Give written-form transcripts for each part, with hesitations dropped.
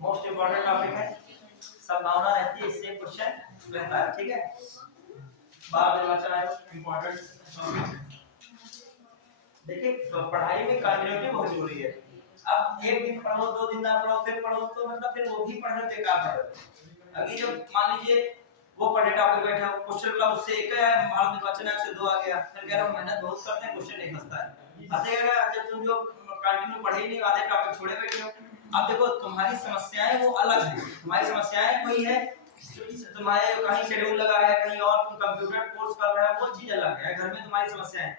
Most important topic है, संभावना रहती है इससे क्वेश्चन रहता है। ठीक है, बार निर्वाचन आयोग इम्पोर्टेंट। देखिए तो पढ़ाई में कंटिन्यूटी बहुत जरूरी है। अब एक दिन पढ़ो, दो दिन ना पढ़ो, फिर पढ़ो तो मतलब फिर वो भी पढ़ना बेकार पड़ जाता है। अभी जब मान लीजिए वो पढ़े टॉपिक बैठा हो, क्वेश्चन वाला उससे एक है, भारत निर्वाचन आयोग से दो आ गया, फिर कह रहा हूं मेहनत बहुत करते हैं, क्वेश्चन नहीं फंसता है। फंसेगा जब तुम जो कंटिन्यू पढ़े ही नहीं, आधे टॉपिक छोड़े बैठे हो। अब देखो तुम्हारी समस्याएं वो अलग है, तुम्हारी समस्याएं कोई है, तुम्हारे कहीं शेड्यूल लगा है, कहीं और तुम कंप्यूटर कोर्स कर रहे हो, वो चीज अलग है। घर में तुम्हारी समस्याएं,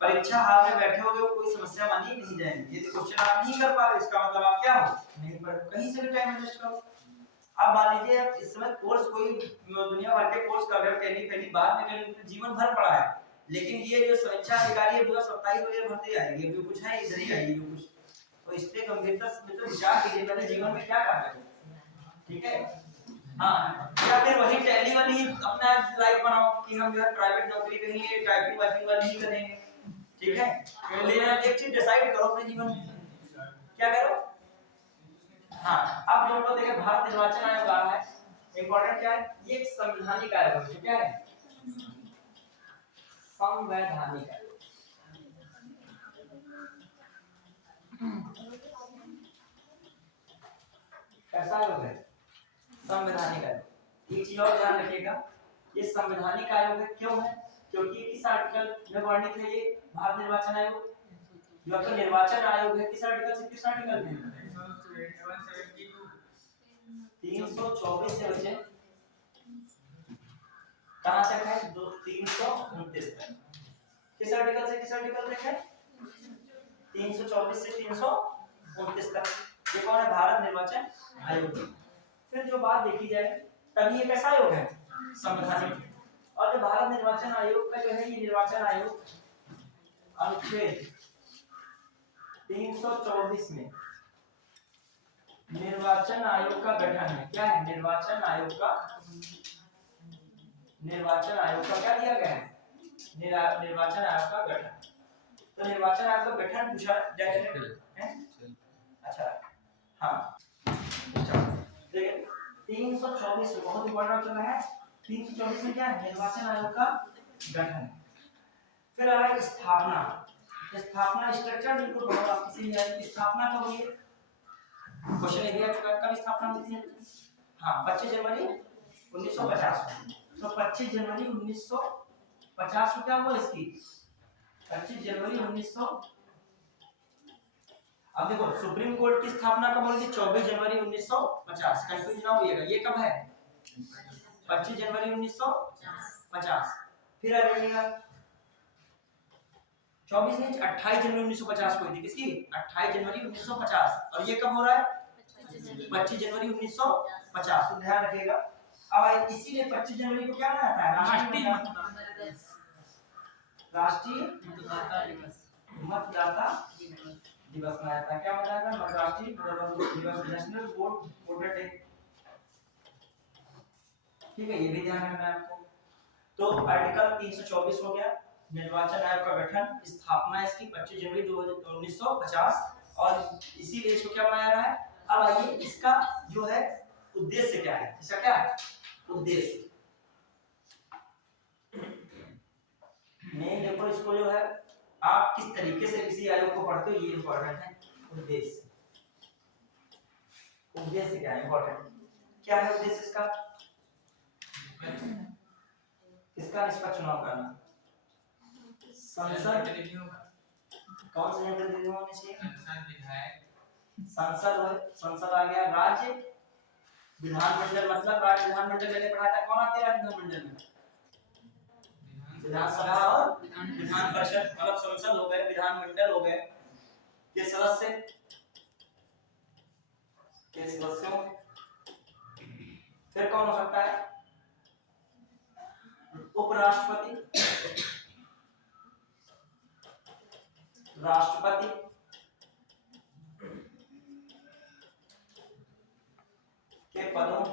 परीक्षा हाल में बैठे होगे वो कोई समस्या मानी नहीं जाएगी। यदि क्वेश्चन आप नहीं कर पा रहे इसका मतलब आप क्या हो, नहीं पढ़, कहीं से भी टाइम एडजस्ट करो। अब मान लीजिए आप इस समय कोर्स कोई दुनिया भर के कोर्स कर रहे हो, टेली पहली बार में कहीं जीवन भर पढ़ा है, लेकिन ये जो समीक्षा अधिकारी है 2027 वगैरह भरती आएगी, अभी कुछ है इधर ही आएगी जो कुछ, तो इस पे गंभीरता से मतलब विचार कीजिए पहले जीवन में क्या करना है। ठीक है, हाँ, या फिर वही टैली वाली अपना लाइफ बनाओ कि हम जो है प्राइवेट नौकरी करेंगे, टाइपिंग वाइपिंग वाली ही करेंगे। ठीक है, लेकिन एक चीज डिसाइड करो अपने जीवन में क्या करो। हाँ, अब जो हम लोग देखें भारत निर्वाचन आयोग आ रहा है, इंपॉर्टेंट क्या है, ये एक संवैधानिक आयोग है। क्या है, संवैधानिक आयोग। कैसा आयोग है, संवैधानिक आयोग। एक चीज और ध्यान रखिएगा, ये संवैधानिक आयोग है, क्यों है, क्योंकि किस आर्टिकल में वर्णित है ये भारत निर्वाचन आयोग, जो आपका निर्वाचन आयोग है, किस आर्टिकल से किस आर्टिकल में, 324 से बचे कहां तक है, 329 तक। किस आर्टिकल से किस आर्टिकल तक है, 324 से 329 तक। ये कौन है, भारत निर्वाचन आयोग। फिर जो बात देखी जाए तभी ये कैसा आयोग है, संवैधानिक। और जो भारत निर्वाचन आयोग का जो है ये निर्वाचन आयोग अनुच्छेद 324 में निर्वाचन आयोग का गठन है। क्या है, निर्वाचन आयोग का, निर्वाचन आयोग का क्या दिया गया है, निर्वाचन आयोग का गठन। तो निर्वाचन आयोग का गठन पूछा जाएगा। अच्छा हाँ, देखिए 324 बहुत इंपॉर्टेंट चला है। 324 में क्या है, निर्वाचन आयोग का गठन। फिर आ रहा है स्थापना। स्थापना स्ट्रक्चर बिल्कुल बहुत आप किसी भी स्थापना कब हुई है, क्वेश्चन ये कब स्थापना हुई थी। हाँ, 25 जनवरी 1950। तो 25 जनवरी 1950 को क्या हुआ इसकी, 25 जनवरी 1900। अब देखो सुप्रीम कोर्ट की स्थापना कब हुई थी, 24 जनवरी 1950। कंफ्यूज ना होइएगा, ये कब है, 25 जनवरी 1950। फिर आ जाइएगा 24 नहीं 28 जनवरी 1950 को हुई थी, किसकी, 28 जनवरी 1950। और ये कब हो रहा है, 25 जनवरी 1950। तो ध्यान रखिएगा। अब इसीलिए 25 जनवरी को क्या मनाता है, राष्ट्रीय मतदाता दिवस मनाया था। क्या मनाया था, राष्ट्रीय मतदाता दिवस, नेशनल वोटर डे। ठीक है, ये भी ध्यान रखना है आपको। तो आर्टिकल 324 हो गया, निर्वाचन आयोग का गठन, स्थापना इसकी 25 जनवरी 1950, और इसीलिए इसको क्या बनाया रहा है। अब आइए इसका जो है उद्देश्य क्या है, इसका क्या है उद्देश्य। मेन देखो इसको जो है आप किस तरीके से किसी आयोग को पढ़ते हो, ये इंपॉर्टेंट है। उद्देश्य, उद्देश्य क्या है, इंपॉर्टेंट क्या है उद्देश्य इसका, किसका निष्पक्ष चुनाव करना। संसद, कौन से जनप्रतिनिधि होने चाहिए, संसद हो, संसद आ गया। राज्य विधानमंडल, मतलब राज्य विधानमंडल मैंने पढ़ा था, कौन आते हैं राज्य विधानमंडल में, विधानसभा और विधान परिषद, मतलब संसद हो गए, विधानमंडल हो गए, के सदस्य, के सदस्यों। फिर कौन हो सकता है, उपराष्ट्रपति, राष्ट्रपति, के पदों,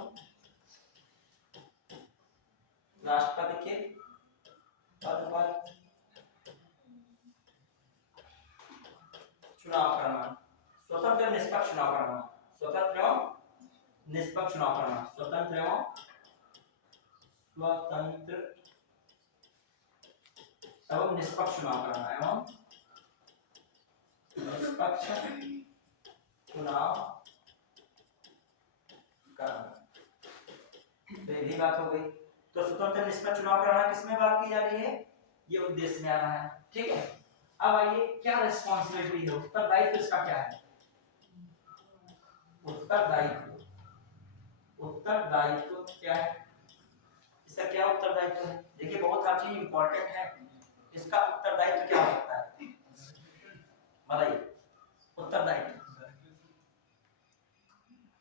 राष्ट्रपति के पद पर चुनाव करना, स्वतंत्र निष्पक्ष चुनाव करना, स्वतंत्र एवं निष्पक्ष चुनाव करना, स्वतंत्र एवं निष्पक्ष चुनाव करना, एवं निष्पक्ष चुनाव करना। तो ये भी बात हो गई। तो स्वतंत्र निष्पक्ष चुनाव कराना किसमें बात की जा रही है, ये उद्देश्य में आ रहा है, ठीक है। अब आइए क्या रिस्पॉन्सिबिलिटी है, उत्तरदायित्व इसका क्या है, उत्तरदायित्व, उत्तरदायित्व क्या है, इसका क्या उत्तरदायित्व है। देखिए बहुत हर चीज इंपॉर्टेंट है, इसका उत्तरदायित्व क्या हो सकता है, बताइए उत्तरदायित्व।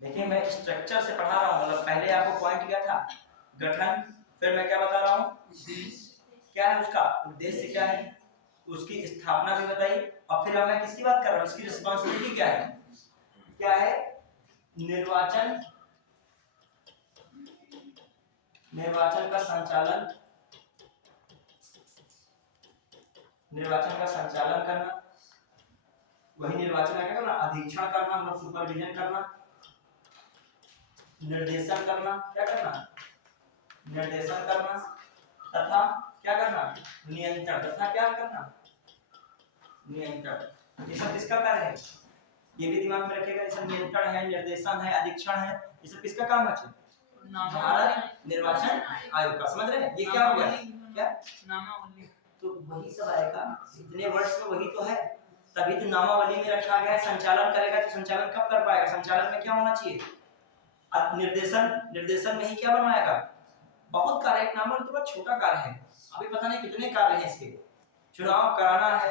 देखिए मैं स्ट्रक्चर से पढ़ा रहा हूँ, मतलब पहले आपको पॉइंट क्या था, गठन, फिर मैं क्या बता रहा हूँ, क्या है उसका उद्देश्य क्या है, उसकी स्थापना भी बताई, और फिर अब मैं किसकी बात कर रहा हूँ, इसकी रिस्पॉन्सिबिलिटी क्या है, क्या है, निर्वाचन, निर्वाचन का संचालन, निर्वाचन का संचालन करना, वही निर्वाचन का क्या करना, अधीक्षण करना, मतलब सुपरविजन करना, निर्देशन करना, क्या करना, निर्देशन करना, तथा क्या करना, नियंत्रण, तथा क्या करना, नियंत्रण। ये सब किसका कार्य है, ये भी दिमाग में रखिएगा, ये सब नियंत्रण है, निर्देशन है, अधीक्षण है, ये सब किसका काम है, भारत निर्वाचन आयोग का। समझ रहे हैं, ये क्या हो गया, क्या नामावली, तो वही सब आएगा, इतने वर्ड्स में वही तो है, तभी तो नामावली में रखा गया है। संचालन करेगा तो संचालन कब कर पाएगा, संचालन में क्या होना चाहिए, निर्देशन, निर्देशन में ही क्या बनवाएगा, बहुत कार्य, एक नामावली तो बहुत छोटा कार्य है, अभी पता नहीं कितने कार्य हैं इसके, चुनाव कराना है,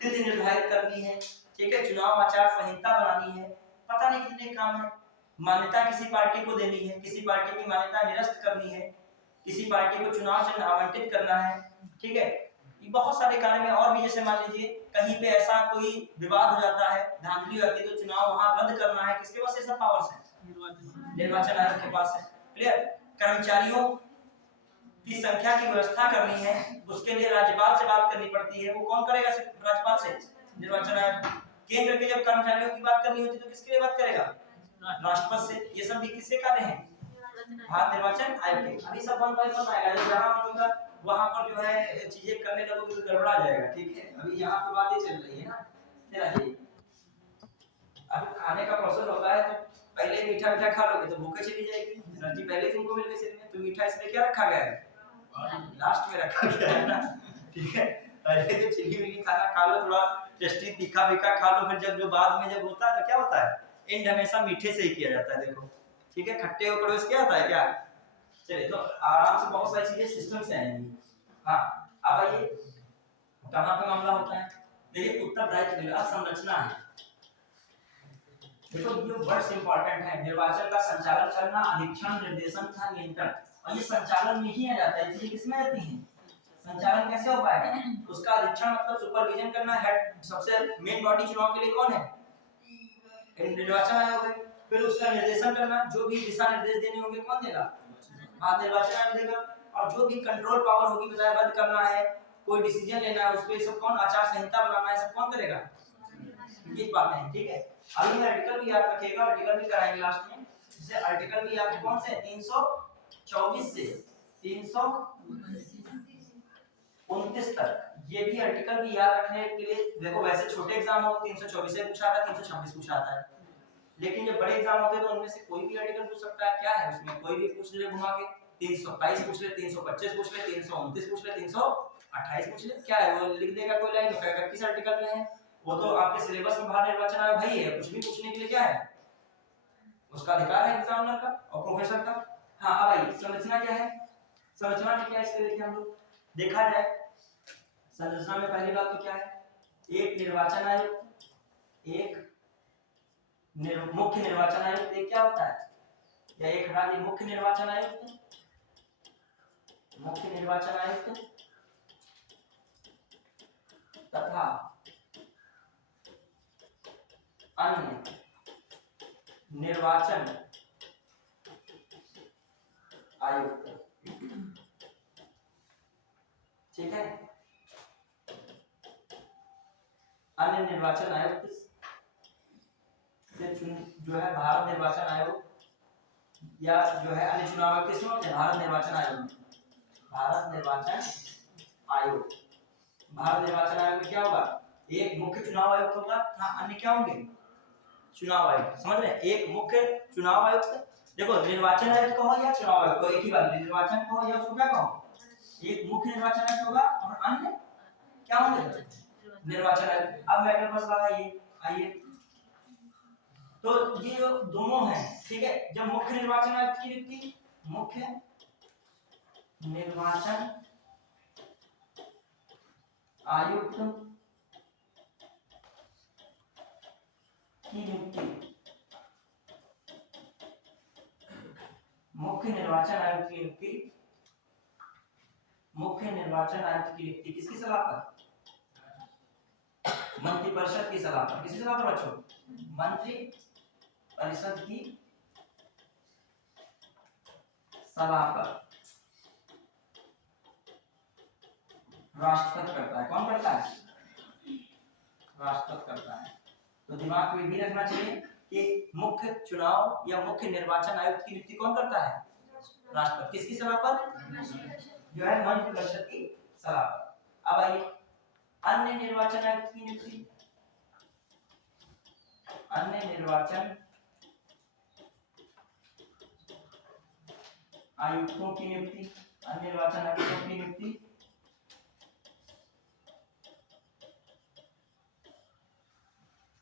तिथि निर्धारित करनी है, ठीक है, चुनाव आचार संहिता बनानी है, पता नहीं कितने काम है, मान्यता किसी पार्टी को देनी है, किसी पार्टी की मान्यता निरस्त करनी है, किसी पार्टी को चुनाव चिन्ह आवंटित करना है, ठीक है, ये बहुत सारे कार्य में। और भी जैसे मान लीजिए कहीं पे ऐसा कोई विवाद हो जाता है, धांधली होती है, तो चुनाव वहां रद्द करना है, किसके पास ये सब पावर्स है, निर्वाचन आयोग के पास है, क्लियर। कर्मचारियों की संख्या की व्यवस्था करनी है, उसके लिए राज्यपाल से बात करनी पड़ती है, वो कौन करेगा, राज्यपाल से, निर्वाचन आयोग। केंद्र के जब कर्मचारियों की बात करनी होती है तो किसके लिए बात करेगा, राष्ट्रपति से। ये सब भी किसके कार्य हैं, भारत निर्वाचन आयोग के। अभी सब वन बाय वन आएगा, जहां होगा वहां पर जो है चीजें करने लगोगे तो गड़बड़ा जाएगा, ठीक है। अभी यहाँ पे बातें चल रही है ना, अभी खाने का प्रोसेस होता है, तो पहले मीठा मीठा खा लोगे तो भूखे चली जाएगी, एनर्जी पहले तुमको मिल गई शरीर में, तो मीठा इसलिए क्या रखा गया है, लास्ट में रखा गया है ना, ठीक है। पहले जो चिली मिली खाना खा लो, थोड़ा टेस्टी तीखा बीखा खा लो, फिर जब जो बाद में जब होता है तो क्या होता है, एंड हमेशा मीठे से ही किया जाता है, देखो, ठीक है। खट्टे ऊपर उसके क्या होता है क्या, चलिए तो आराम से बहुत सारी चीजें सिस्टम से आएंगी। हाँ अब आइए कहाँ पे मामला होता है, देखिए उत्तरदायित्व की संरचना है, देखो ये वर्ड्स इंपॉर्टेंट है, निर्वाचन का संचालन करना, अधीक्षण, निर्देशन तथा नियंत्रण, और ये संचालन में ही आ जाता है, ये किसमें आती है, संचालन कैसे हो पाएगा, उसका अधीक्षण मतलब सुपरविजन करना, हेड सबसे मेन बॉडी चुनाव के लिए कौन है, निर्वाचन आयोग है। फिर उसका निर्देशन करना, जो भी दिशा निर्देश देने होंगे कौन देगा, निर्वाचन आयोग देगा, और जो भी कंट्रोल पावर होगी, बताया रद्द करना है, कोई डिसीजन लेना है, उस पे सब कौन, आचार संहिता बनाना है, सब कौन करेगा, ये बातें हैं, ठीक है। अभी आर्टिकल भी याद रखिएगा, आर्टिकल भी कराएंगे लास्ट में, जैसे आर्टिकल भी आपके कौन से 324 से 329 तक, ये भी आर्टिकल भी याद रखने के लिए। देखो वैसे छोटे एग्जाम हो 324 से पूछा था, 326 पूछा आता है, लेकिन जब बड़े एग्जाम होते हैं तो उनमें से कोई भी आर्टिकल पूछ सकता है, क्या है उसमें, कोई भी पूछ ले घुमा के, 327 पूछ ले, 325 पूछ ले, 329 पूछ ले, 328 पूछ ले, क्या है वो लिख देगा कोई लाइन, कहेगा किस आर्टिकल में है, वो तो आपके सिलेबस में भारत निर्वाचन आयोग भाई है, कुछ भी पूछने के लिए क्या है, उसका अधिकार है एग्जामिनर का और प्रोफेसर का। हाँ अब आइए संरचना क्या है, संरचना में क्या है इसके देखिए हम लोग, देखा जाए संरचना में पहली बात तो क्या है, एक निर्वाचन आयोग, एक मुख्य निर्वाचन आयुक्त, एक क्या होता है, या एक राज्य मुख्य निर्वाचन आयुक्त, मुख्य निर्वाचन आयुक्त तथा अन्य निर्वाचन आयुक्त, ठीक है। अन्य निर्वाचन आयुक्त से जो है भारत निर्वाचन आयोग या जो है अन्य चुनाव आयोग किसमें होते हैं? भारत निर्वाचन आयोग में। भारत निर्वाचन आयोग, भारत निर्वाचन आयोग में क्या होगा? एक मुख्य चुनाव आयुक्त होगा, अन्य क्या होंगे? चुनाव आयुक्त। समझ रहे हैं? एक मुख्य चुनाव आयुक्त, देखो निर्वाचन आयुक्त कहो या चुनाव आयुक्त कहो एक ही बात, निर्वाचन कहो या उसको क्या कहो? एक मुख्य निर्वाचन आयुक्त होगा और अन्य क्या होंगे? निर्वाचन आयुक्त। अब मैटर बस रहा ये, आइए तो ये जो दोनों हैं, ठीक है, जब मुख्य निर्वाचन आयुक्त की नियुक्ति, मुख्य निर्वाचन आयुक्त की नियुक्ति, मुख्य निर्वाचन आयुक्त की नियुक्ति, मुख्य निर्वाचन आयुक्त की नियुक्ति किसकी सलाह पर? मंत्रिपरिषद की सलाह पर। किसकी सलाह पर बच्चों? मंत्री परिषद की सलाह पर राष्ट्रपति करता है। कौन करता है? राष्ट्रपति करता है। तो दिमाग में भी रखना चाहिए कि मुख्य चुनाव या मुख्य निर्वाचन आयुक्त की नियुक्ति कौन करता है? राष्ट्रपति। किसकी सलाह पर? जो है मंत्रिपरिषद की सलाह पर। अब आइए अन्य निर्वाचन आयुक्त की नियुक्ति, अन्य निर्वाचन आयुक्तों की नियुक्ति, अन्य निर्वाचन आयुक्तों की नियुक्ति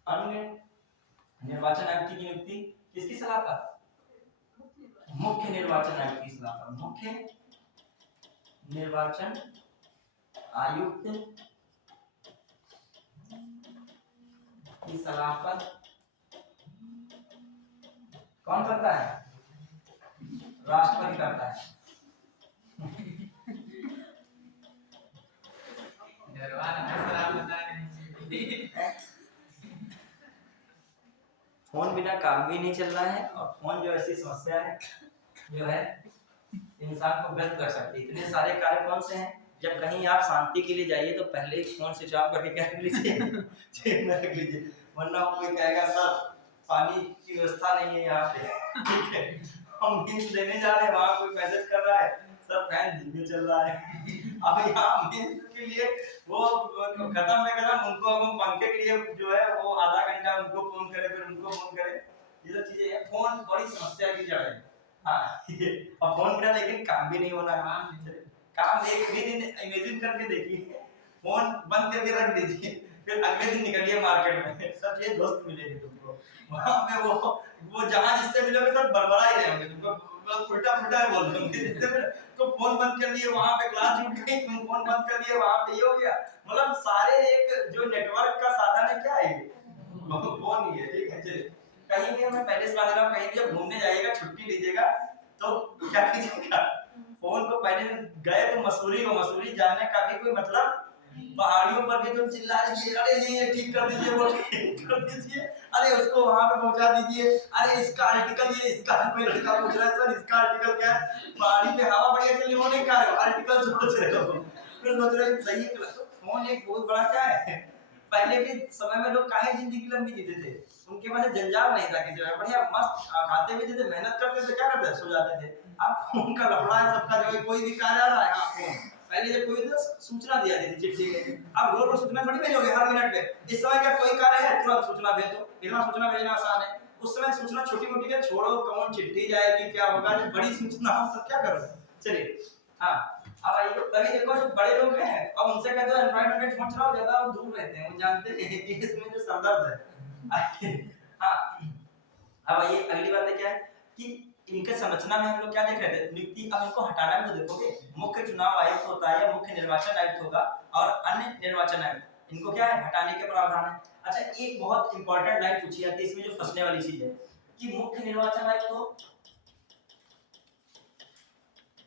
अन्य निर्वाचन आयुक्त की नियुक्ति किसकी सलाह पर? मुख्य निर्वाचन आयुक्त की सलाह पर। मुख्य निर्वाचन आयुक्त की सलाह पर कौन करता है? राष्ट्रपति करता है। फोन बिना काम भी नहीं चल रहा है, और फोन जो ऐसी समस्या है जो है इंसान को व्यस्त कर सकती है। इतने सारे कार्य फोन से हैं, जब कहीं आप शांति के लिए जाइए तो पहले ही फोन स्विच ऑफ करके क्या रख लीजिए, जेब में रख लीजिए, वरना कोई कहेगा सर पानी की व्यवस्था नहीं है यहाँ पे, ठीक है, हम मीन्स लेने जा रहे हैं, वहाँ कोई मैसेज कर रहा है सर फैन धीमे चल रहा है। अब यहाँ मीन्स के लिए वो खत्म में खत्म, उनको हम पंखे के लिए जो है वो आधा घंटा उनको फोन करे, फिर उनको फोन करे, ये सब चीजें हैं। फोन बड़ी समस्या की जड़ है। हाँ अब फोन बिना लेकिन काम भी नहीं होना, काम एक भी दिन इमेजिन करके देखिए, फोन बंद करके रख दीजिए, फिर अगले दिन निकलिए मार्केट में, सब ये दोस्त मिलेंगे तुमको वहां पे, वो जहां जिससे मिलोगे सब बड़बड़ा ही रहे होंगे तुमको, उल्टा पुल्टा बोल रहे होंगे जिससे मिले, तो फोन बंद कर लिए वहां पे क्लास छूट गई, तुम फोन बंद कर लिए वहां पे ये हो गया, मतलब सारे एक जो नेटवर्क का साधन है क्या है, फोन ही है, ठीक है। चलिए कहीं भी, मैं पहले से बता रहा हूं, कहीं भी जब घूमने जाइएगा, छुट्टी लीजिएगा तो क्या कीजिएगा, फोन को पहले गए तो मसूरी जाने का भी कोई मतलब, पहाड़ियों पर भी तुम चिल्ला लीजिए, अरे ये ठीक कर दीजिए, वो ठीक कर दीजिए, अरे उसको वहां पे पहुंचा दीजिए, अरे इसका आर्टिकल ये, इसका कोई लड़का पूछ रहा है सर इसका आर्टिकल क्या है, पहाड़ी पे हवा बढ़िया चल रही, वो नहीं खा रहे हो, आर्टिकल सोच रहे हो, फिर सोच रहे हो सही है। तो फोन एक बहुत बड़ा क्या है, पहले के समय में लोग काहे जिंदगी लंबी जीते थे, उनके पास जंजाल नहीं था किसी में, बढ़िया मस्त खाते भी थे, मेहनत करते थे, क्या करते सो जाते थे। अब फोन का लफड़ा है सबका, जो कोई भी कार्य आ रहा है, हाँ फोन, पहले जब कोई तो सूचना दिया थी चिट्ठी के, अब रोज सूचना थोड़ी भेजोगे हर मिनट पे, इस समय क्या कोई कार्य है तुरंत सूचना भेजो, इतना सूचना भेजना आसान है, उस समय सूचना छोटी मोटी के छोड़ो, कौन चिट्ठी जाएगी क्या होगा, जब बड़ी सूचना हो तब क्या करो। चलिए हाँ अब आइए, तभी देखो जो बड़े लोग हैं अब उनसे कहते हो एंड्रॉइड फोन चलाओ, ज्यादा दूर रहते हैं, वो जानते हैं कि इसमें जो सरदर्द है। हाँ अब आइए अगली बात है क्या है कि इनके संरचना में हम लोग क्या देख रहे थे, नियुक्ति, अब इनको हटाना भी तो देखोगे, मुख्य चुनाव आयुक्त होता है या मुख्य निर्वाचन आयुक्त होगा, और अन्य निर्वाचन आयुक्त, इनको क्या है हटाने के प्रावधान है। अच्छा एक बहुत इंपॉर्टेंट लाइन पूछी जाती है इसमें, जो फंसने वाली चीज है कि मुख्य निर्वाचन आयुक्त हो,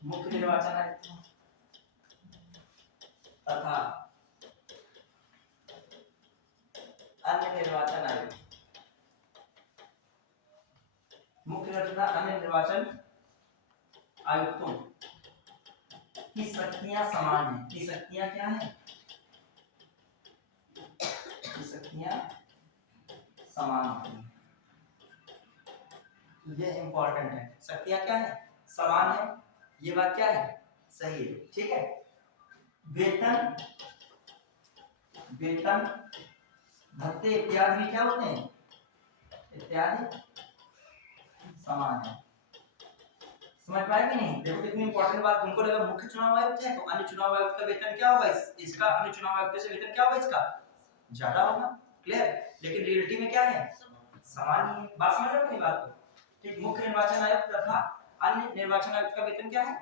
मुख्य निर्वाचन आयुक्त तथा अन्य निर्वाचन आयुक्त, मुख्य रचना अन्य निर्वाचन आयुक्तों की शक्तियां समान है, की शक्तियां क्या है, की शक्तियां समान होती हैं। ये इंपॉर्टेंट है, शक्तियां क्या है, समान है, ये बात क्या है, सही है, ठीक है। वेतन वेतन भत्ते इत्यादि भी क्या होते हैं, इत्यादि समान है। समझ पाए कि नहीं? देखो कितनी इंपॉर्टेंट बात, तुमको लगा मुख्य चुनाव आयुक्त है तो अन्य चुनाव आयुक्त का वेतन क्या होगा, इसका अन्य चुनाव आयुक्त से वेतन क्या होगा, इसका ज्यादा होगा, क्लियर। लेकिन रियलिटी में क्या है, समान ही है। बात समझ रहे हो अपनी बात को? ठीक, मुख्य निर्वाचन आयुक्त तथा अन्य निर्वाचन आयुक्त का वेतन क्या है,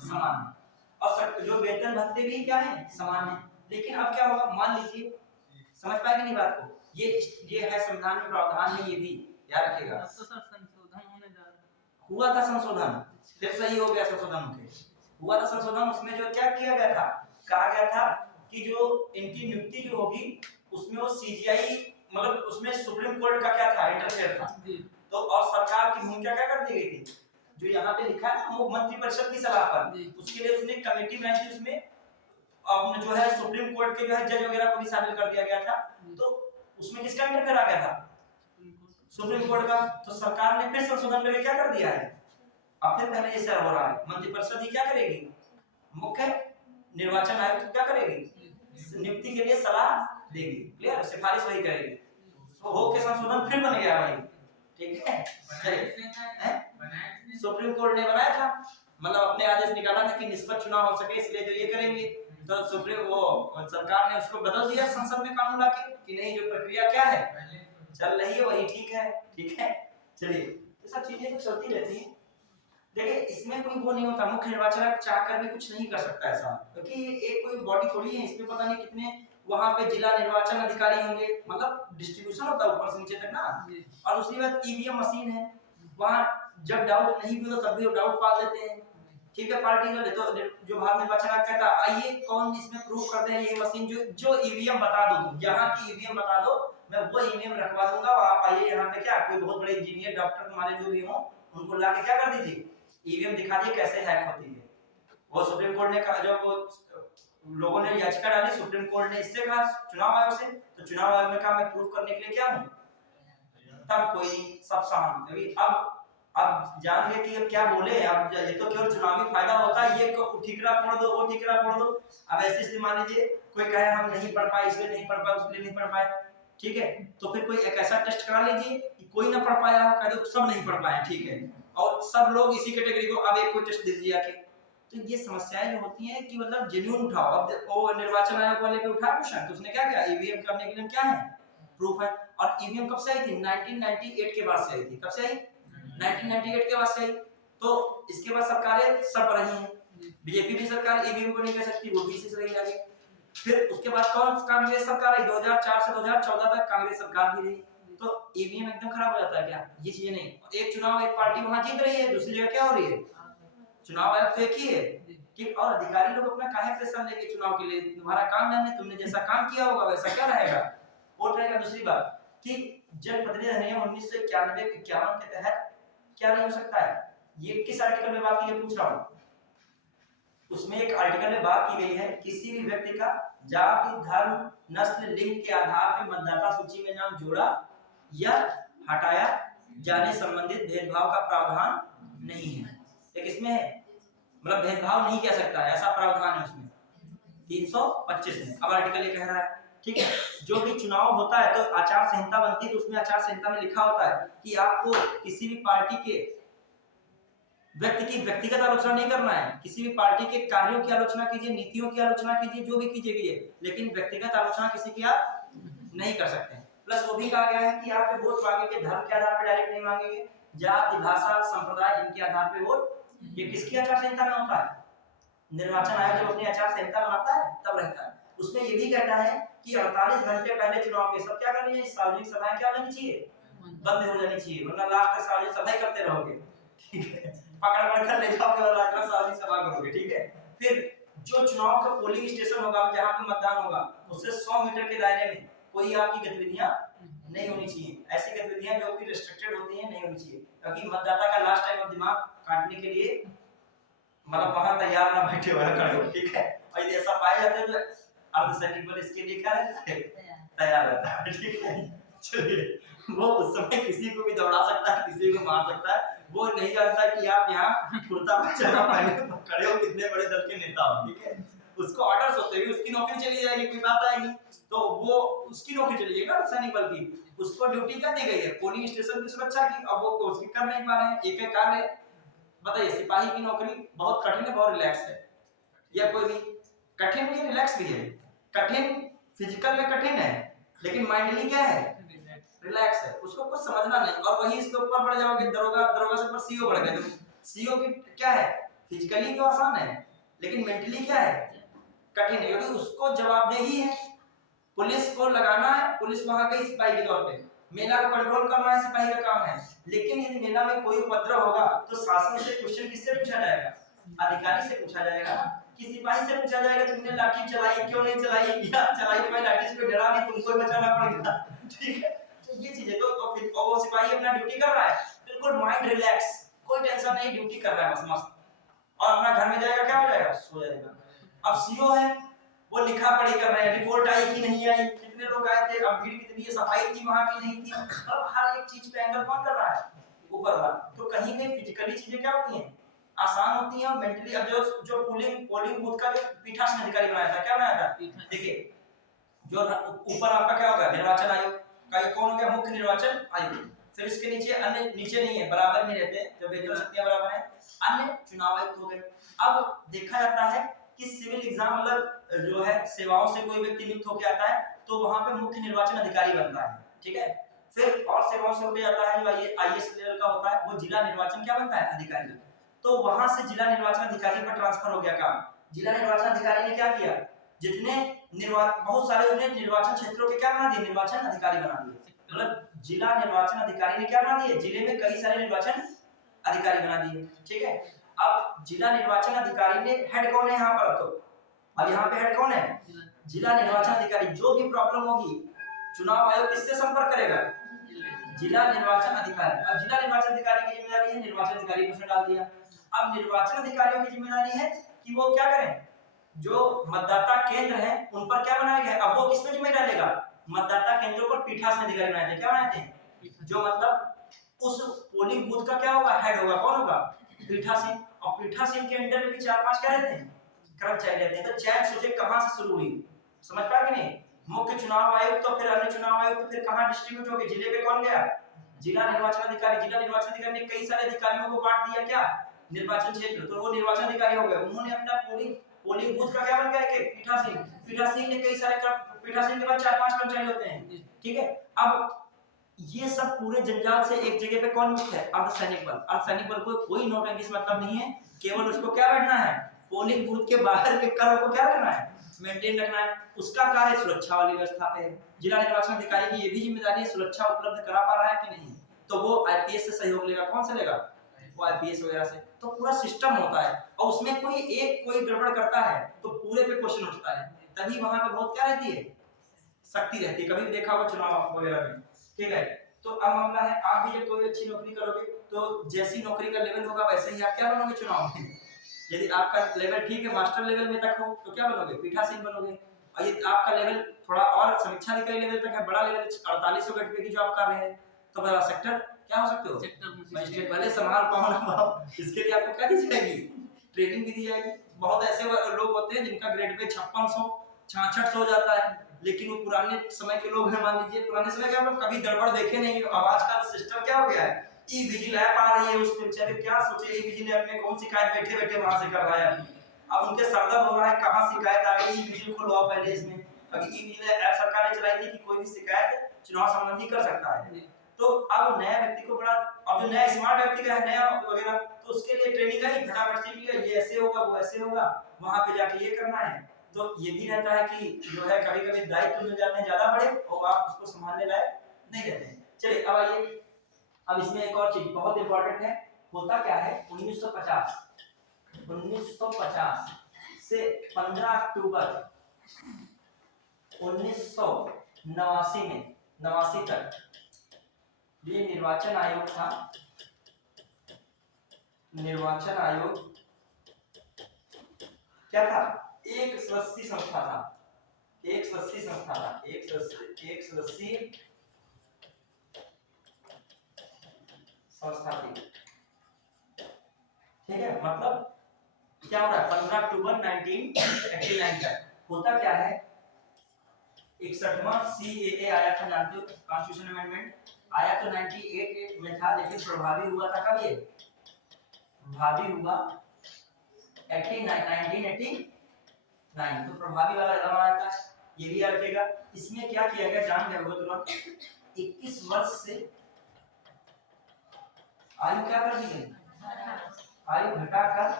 समान है। और जो वेतन भत्ते भी क्या है, समान है। लेकिन अब क्या होगा, मान लीजिए, समझ पाए कि नहीं बात को, ये है संविधान में प्रावधान है, ये भी याद रखिएगा। तो सर संशोधन होने जा रहा है, हुआ था संशोधन, फिर सही हो गया संशोधन होके, हुआ था संशोधन। उसमें जो क्या किया गया था, कहा गया था कि जो इनकी नियुक्ति जो होगी उसमें वो सीजीआई, मतलब उसमें सुप्रीम कोर्ट का क्या था, इंटरफेयर था। तो और सरकार की भूमिका क्या कर दी गई थी, जो यहाँ पे लिखा है ना, मंत्रिपरिषद की सलाह पर, उसके लिए उसने कमेटी बनाई थी, उसमें अब जो है सुप्रीम कोर्ट के जो है जज वगैरह को भी शामिल कर दिया गया था। तो उसमें किसका इंटरफेयर आ गया था, सुप्रीम कोर्ट का। तो सरकार ने फिर संशोधन करके क्या कर दिया है, अब फिर पहले जैसा हो रहा है, मंत्रिपरिषद ही क्या करेगी, मुख्य निर्वाचन आयुक्त क्या करेगी, नियुक्ति के लिए सलाह देगी, क्लियर, सिफारिश वही करेगी। तो हो के संशोधन फिर बन गया भाई, ठीक है। सुप्रीम कोर्ट ने बनाया था, मतलब अपने आदेश निकाला था कि निष्पक्ष चुनाव हो सके, इसलिए जो ये करेंगे। तो सुप्रीम वो सरकार ने उसको बदल दिया संसद में कानून लाके कि नहीं, जो प्रक्रिया क्या है चल रही है वही ठीक है, ठीक है। चलिए, ये सब चीजें तो चलती रहती हैं। देखिए इसमें कोई वो नहीं होता, मुख्य निर्वाचन आयुक्त चाह कर भी कुछ नहीं कर सकता ऐसा, क्योंकि एक कोई बॉडी थोड़ी है, इसमें पता नहीं कितने वहां पे जिला निर्वाचन अधिकारी होंगे, मतलब डिस्ट्रीब्यूशन होता है ऊपर से नीचे तक ना। और दूसरी बात ईवीएम मशीन है, वहां जब डाउट नहीं भी हो तब भी वो डाउट पाल देते हैं, ठीक है, पार्टी वाले। तो जो भारत निर्वाचन आयोग कहता है आइए कौन इसमें प्रूफ कर दे ये मशीन जो ईवीएम बता दो, तुम यहाँ की ईवीएम बता दो, मैं वो ईवीएम रखवा दूंगा, आप आइए यहाँ पे, क्या कोई बहुत बड़े इंजीनियर डॉक्टर तुम्हारे जो भी हो उनको लाके क्या कर दीजिए, ईवीएम दिखा दिए कैसे हैक होती है। वो सुप्रीम कोर्ट ने कहा, जब वो लोगों ने याचिका डाली, सुप्रीम कोर्ट ने इससे कहा चुनाव आयोग से, तो चुनाव आयोग ने कहा मैं प्रूफ करने के लिए क्या हूँ, तब कोई सब सहमति। अब जान गए कि अब क्या बोले, अब ये तो केवल चुनावी फायदा होता है, ये ठीकरा फोड़ दो, वो ठीकरा फोड़ दो। अब ऐसे स्थिति मान लीजिए कोई कहे हम नहीं पढ़ पाए, इसलिए नहीं पढ़ पाए, उसलिए नहीं पढ़ पाए, ठीक है, तो फिर कोई एक ऐसा टेस्ट करा लीजिए कि कोई ना पढ़ पाया हो, कह दो सब नहीं पढ़ पाए, ठीक है, और सब लोग इसी कैटेगरी को, अब एक कोई टेस्ट दे दिया कि। तो ये समस्याएं जो होती हैं कि मतलब जेन्युइन उठाओ। अब वो निर्वाचन आयोग वाले पे उठाया क्वेश्चन, तो उसने क्या किया, ईवीएम करने के लिए क्या है, प्रूफ है। और ईवीएम कब से आई थी, 1998 के बाद से आई थी। कब से आई, 1998 के बाद से आई। तो इसके बाद सरकारें सब रही हैं, बीजेपी भी सरकार ईवीएम को नहीं कह सकती, वो भी इसी से रही आगे। फिर उसके बाद कौन कांग्रेस सरकार आई, 2004 से 2014 तक कांग्रेस सरकार भी रही। तो ईवीएम एकदम खराब हो जाता है क्या, ये चीजें नहीं। एक चुनाव एक पार्टी वहां जीत रही है, दूसरी जगह क्या हो रही है, चुनाव आयोग तो एक ही है, ठीक। और अधिकारी लोग अपना काहे प्रेशर लेंगे चुनाव के लिए, तुम्हारा काम नहीं है, तुमने जैसा काम किया होगा वैसा क्या रहेगा, वोट रहेगा। दूसरी बात कि जनप्रतिनिधि अधिनियम 1991 के तहत क्या नहीं हो सकता है, ये किस आर्टिकल में बात की है पूछ रहा हूँ, उसमें एक आर्टिकल में बात की गई है, किसी भी व्यक्ति का जाति धर्म नस्ल लिंग के आधार पर मतदाता सूची में नाम जोड़ा या हटाया जाने संबंधित भेदभाव का प्रावधान नहीं है। एक इसमें है, मतलब भेदभाव नहीं कह सकता है, ऐसा प्रावधान है उसमें 325 में। अब आर्टिकल ये कह रहा है, ठीक है, जो भी चुनाव होता है तो आचार संहिता बनती है, तो उसमें आचार संहिता में लिखा होता है कि आपको किसी भी पार्टी के व्यक्ति की व्यक्तिगत आलोचना नहीं करना है, किसी भी पार्टी के कार्यों की आलोचना कीजिए, नीतियों की आलोचना कीजिए, जो भी कीजिए, लेकिन व्यक्तिगत आलोचना किसी की आप नहीं कर सकते। प्लस वो भी कहा गया है कि आप वोट मांगेंगे धर्म के आधार पर डायरेक्ट नहीं मांगेंगे, जाति भाषा संप्रदाय इनके आधार पर वोट, ये किसकी आचार संहिता में होता है, निर्वाचन आयोग जब अपनी आचार संहिता बनाता है तब रहता है। उसमें ये भी कहता है कि 48 घंटे पहले चुनाव के सब क्या करनी है, सार्वजनिक सभाएं क्या होनी चाहिए, बंद हो जानी चाहिए, वरना लास्ट तक सार्वजनिक सभाएं करते रहोगे, ठीक है, पकड़ कर ले जाओगे और लास्ट सार्वजनिक सभा करोगे, ठीक है। फिर जो चुनाव का पोलिंग स्टेशन होगा, जहां पे मतदान होगा, उससे 100 मीटर के दायरे में कोई आपकी गतिविधियां नहीं होनी चाहिए, ऐसी गतिविधियां जो कि रिस्ट्रिक्टेड होती हैं नहीं होनी चाहिए, क्योंकि मतदाता का लास्ट टाइम दिमाग काटने के लिए मतलब वहां तैयार ना बैठे हुए खड़े हो, ठीक है। और यदि ऐसा पाया जाता है तो अर्धसैनिक बल इसके लिए क्या रहता है, तैयार रहता है, ठीक है। चलिए वो उस समय किसी को भी दौड़ा सकता है, किसी को मार सकता है, वो नहीं जानता कि आप यहाँ कुर्ता पजामा पहने खड़े हो, कितने बड़े दल के नेता हो, ठीक है। उसको ऑर्डर्स होते हुए उसकी नौकरी चली जाएगी, कोई बात आएगी तो वो उसकी नौकरी चली जाएगी ना सैनिक बल की। उसको ड्यूटी क्या दी गई है, पोलिंग स्टेशन की सुरक्षा की, अब वो उसकी कर नहीं पा रहे हैं, एक एक कार्य। बताइए सिपाही की नौकरी बहुत कठिन है, बहुत रिलैक्स है, या कोई भी कठिन भी है, रिलैक्स भी है। कठिन फिजिकल में कठिन है, लेकिन माइंडली क्या है, रिलैक्स है, उसको कुछ समझना नहीं। और वही इसके ऊपर बढ़ जाओगे, दरोगा, दरोगा से ऊपर सीओ बढ़ गए, सीओ की क्या है, फिजिकली तो आसान है, लेकिन मेंटली क्या है, कठिन है, क्योंकि उसको जवाबदेही है, पुलिस को लगाना है, पुलिस वहां गई सिपाही के तौर पे, मेला को कंट्रोल करना है सिपाही का काम है। लेकिन यदि मेला में कोई उपद्रव होगा तो शासन से क्वेश्चन किससे पूछा जाएगा, अधिकारी से पूछा जाएगा, कि सिपाही से पूछा जाएगा तुमने लाठी चलाई क्यों नहीं चलाई, या चलाई तो भाई लाठी से कोई डरा नहीं, तुमको ही बचाना पड़ेगा, ठीक है। तो ये चीजें तो फिर वो सिपाही अपना ड्यूटी कर रहा है, बिल्कुल माइंड रिलैक्स, कोई टेंशन नहीं, ड्यूटी कर रहा है बस मस्त, और अपना घर में जाएगा क्या हो जाएगा, सो जाएगा। अब सीओ है, वो लिखा पढ़ी कर रहे हैं, रिपोर्ट आई कि नहीं आई, कितने लोग आए थे, अब भीड़ कितनी है, सफाई थी वहां की नहीं थी, अब हर एक चीज पे एंगल कौन कर रहा है, ऊपर वाला। तो कहीं कहीं फिजिकली चीजें क्या होती हैं, आसान होती हैं, और मेंटली। अब जो पोलिंग बूथ का जो पीठासीन अधिकारी बनाया था, क्या बनाया था, देखिए जो ऊपर आपका क्या होगा, निर्वाचन आयोग का, कौन हो गया, मुख्य निर्वाचन आयोग। फिर इसके नीचे अन्य, नीचे नहीं है, बराबर नहीं रहते, जब वेतन शक्तियां बराबर है, अन्य चुनाव आयुक्त हो गए। अब देखा जाता है कि सिविल एग्जाम मतलब जो है सेवाओं से कोई व्यक्ति नियुक्त होकर आता है तो वहां पे मुख्य निर्वाचन अधिकारी बनता है, ठीक है। फिर और सेवाओं से होकर जाता है जो आईएएस लेवल का होता है, वो जिला निर्वाचन क्या बनता है, अधिकारी। तो वहां से जिला निर्वाचन अधिकारी पर ट्रांसफर हो गया काम। जिला निर्वाचन अधिकारी ने क्या किया, जितने बहुत सारे उसने निर्वाचन क्षेत्रों के क्या बना दिए, निर्वाचन अधिकारी बना दिए। मतलब जिला निर्वाचन अधिकारी ने क्या बना दिए, जिले में कई सारे निर्वाचन अधिकारी बना दिए, ठीक है। अब जिला निर्वाचन अधिकारी ने हेड कौन है यहाँ पर, तो अब यहाँ पे हेड कौन है, जिला निर्वाचन अधिकारी। जो भी प्रॉब्लम होगी चुनाव आयोग किससे संपर्क करेगा, जिला निर्वाचन अधिकारी। अब जिला निर्वाचन अधिकारी की जिम्मेदारी है, निर्वाचन अधिकारी को डाल दिया। अब निर्वाचन अधिकारियों की जिम्मेदारी है कि वो क्या करें, जो मतदाता केंद्र है उन पर क्या बनाया गया, अब वो किसमें जिम्मेदारी डालेगा, मतदाता केंद्रों पर पीठासीन अधिकारी बनाए थे, क्या बनाए थे, जो मतलब उस पोलिंग बूथ का क्या होगा, हेड होगा, कौन होगा, पीठासीन। और पीठासीन के अंडर में भी 4-5 क्या रहते हैं, कर्मचारी रहते हैं। तो चैन सोचे कहां से शुरू हुई, समझ पाए कि नहीं, मुख्य चुनाव आयुक्त, तो फिर अन्य चुनाव आयुक्त, फिर कहां डिस्ट्रीब्यूट हो गए, जिले पे कौन गया, जिला निर्वाचन अधिकारी। जिला निर्वाचन अधिकारी ने कई सारे अधिकारियों को बांट दिया क्या, निर्वाचन क्षेत्र, तो वो निर्वाचन अधिकारी हो गए। उन्होंने अपना पोलिंग बूथ का क्या बन गया, एक पीठासीन। पीठासीन ने कई सारे, पीठासीन के बाद 4-5 कर्मचारी होते हैं, ठीक है। अब ये सब पूरे जंजाल से एक जगह पे कौन मुक्त है, अर्धसैनिक बल। अर्धसैनिक बल को कोई नौटंकी से मतलब नहीं है, केवल उसको क्या बैठना है, पोलिंग बूथ के बाहर के कर्म को क्या रखना है, मेंटेन रखना है। उसका कार्य सुरक्षा वाली व्यवस्था पे है। जिला निर्वाचन अधिकारी की ये भी जिम्मेदारी है सुरक्षा उपलब्ध करा पा रहा है कि नहीं, तो वो आईपीएस से सहयोग लेगा। कौन से लेगा, वो आईपीएस वगैरह से। तो पूरा सिस्टम होता है, और उसमें कोई गड़बड़ करता है तो पूरे पे क्वेश्चन उठता है, तभी वहां पे बहुत क्या रहती है, शक्ति रहती है। कभी भी देखा होगा चुनाव वगैरह में, ठीक है। तो अब मामला है, आप भी जब कोई अच्छी नौकरी करोगे तो जैसी नौकरी का लेवल होगा वैसे ही आप क्या बनोगे चुनाव में। यदि आपका लेवल ठीक है, मास्टर लेवल में तक हो, तो क्या बनोगे, पीठासीन बनोगे। और यदि आपका लेवल थोड़ा और समीक्षा अधिकारी लेवल तक है, बड़ा लेवल 4800 घंटे की जॉब कर रहे हैं, तो बड़ा सेक्टर क्या हो सकते हो, मजिस्ट्रेट। भले संभाल पाओ ना पाओ, इसके लिए आपको क्या दी जाएगी, ट्रेनिंग भी दी जाएगी। बहुत ऐसे लोग होते हैं जिनका ग्रेड पे 5600 6600 जाता है, लेकिन वो पुराने समय के लोग हैं। मान लीजिए पुराने समय के हम लोग कभी गड़बड़ देखे नहीं। अब आज का सिस्टम क्या हो गया है, ई विजिल ऐप आ रही है, उस पे बेचारे क्या सोचे, ई विजिल ऐप में कौन शिकायत बैठे बैठे वहां से कर रहा है। अब उनके सरदर्द हो रहा है, कहां शिकायत आ गई, ई विजिल खुलवाओ पहले इसमें। अभी ई विजिल ऐप सरकार ने चलाई थी कि कोई भी शिकायत चुनाव संबंधी कर सकता है। तो अब नया व्यक्ति को बड़ा, अब जो नया स्मार्ट व्यक्ति का है नया वगैरह, तो उसके लिए ट्रेनिंग आई, फटाफट सीख लिया, ये ऐसे होगा, वो ऐसे होगा, वहां पे जाके ये करना है। तो ये भी रहता है कि जो है कभी-कभी दायित्व मिल जाते हैं ज्यादा बड़े, और आप उसको संभालने लायक नहीं रहते हैं। चलिए अब आइए, अब इसमें एक और चीज बहुत इंपॉर्टेंट है। होता क्या है, 1950 से 15 अक्टूबर 1989 में 89 तक ये निर्वाचन आयोग था। निर्वाचन आयोग क्या था, एक सदस्यीय संस्था था। एक सदस्यीय संस्था था, एक सदस्यीय संस्था थी। ठीक है, मतलब क्या हो रहा है 15 अक्टूबर 1989 तक होता क्या है, 61वां सीएए आया था, जानते हो कॉन्स्टिट्यूशन अमेंडमेंट आया तो 98 में था, लेकिन प्रभावी हुआ था कब, ये प्रभावी हुआ 1989, तो प्रभावी वाला एकदम आया था, ये भी याद रखिएगा। इसमें क्या किया गया जान गए होगा तुरंत, 21 वर्ष से आयु क्या कर दी गई, आयु घटाकर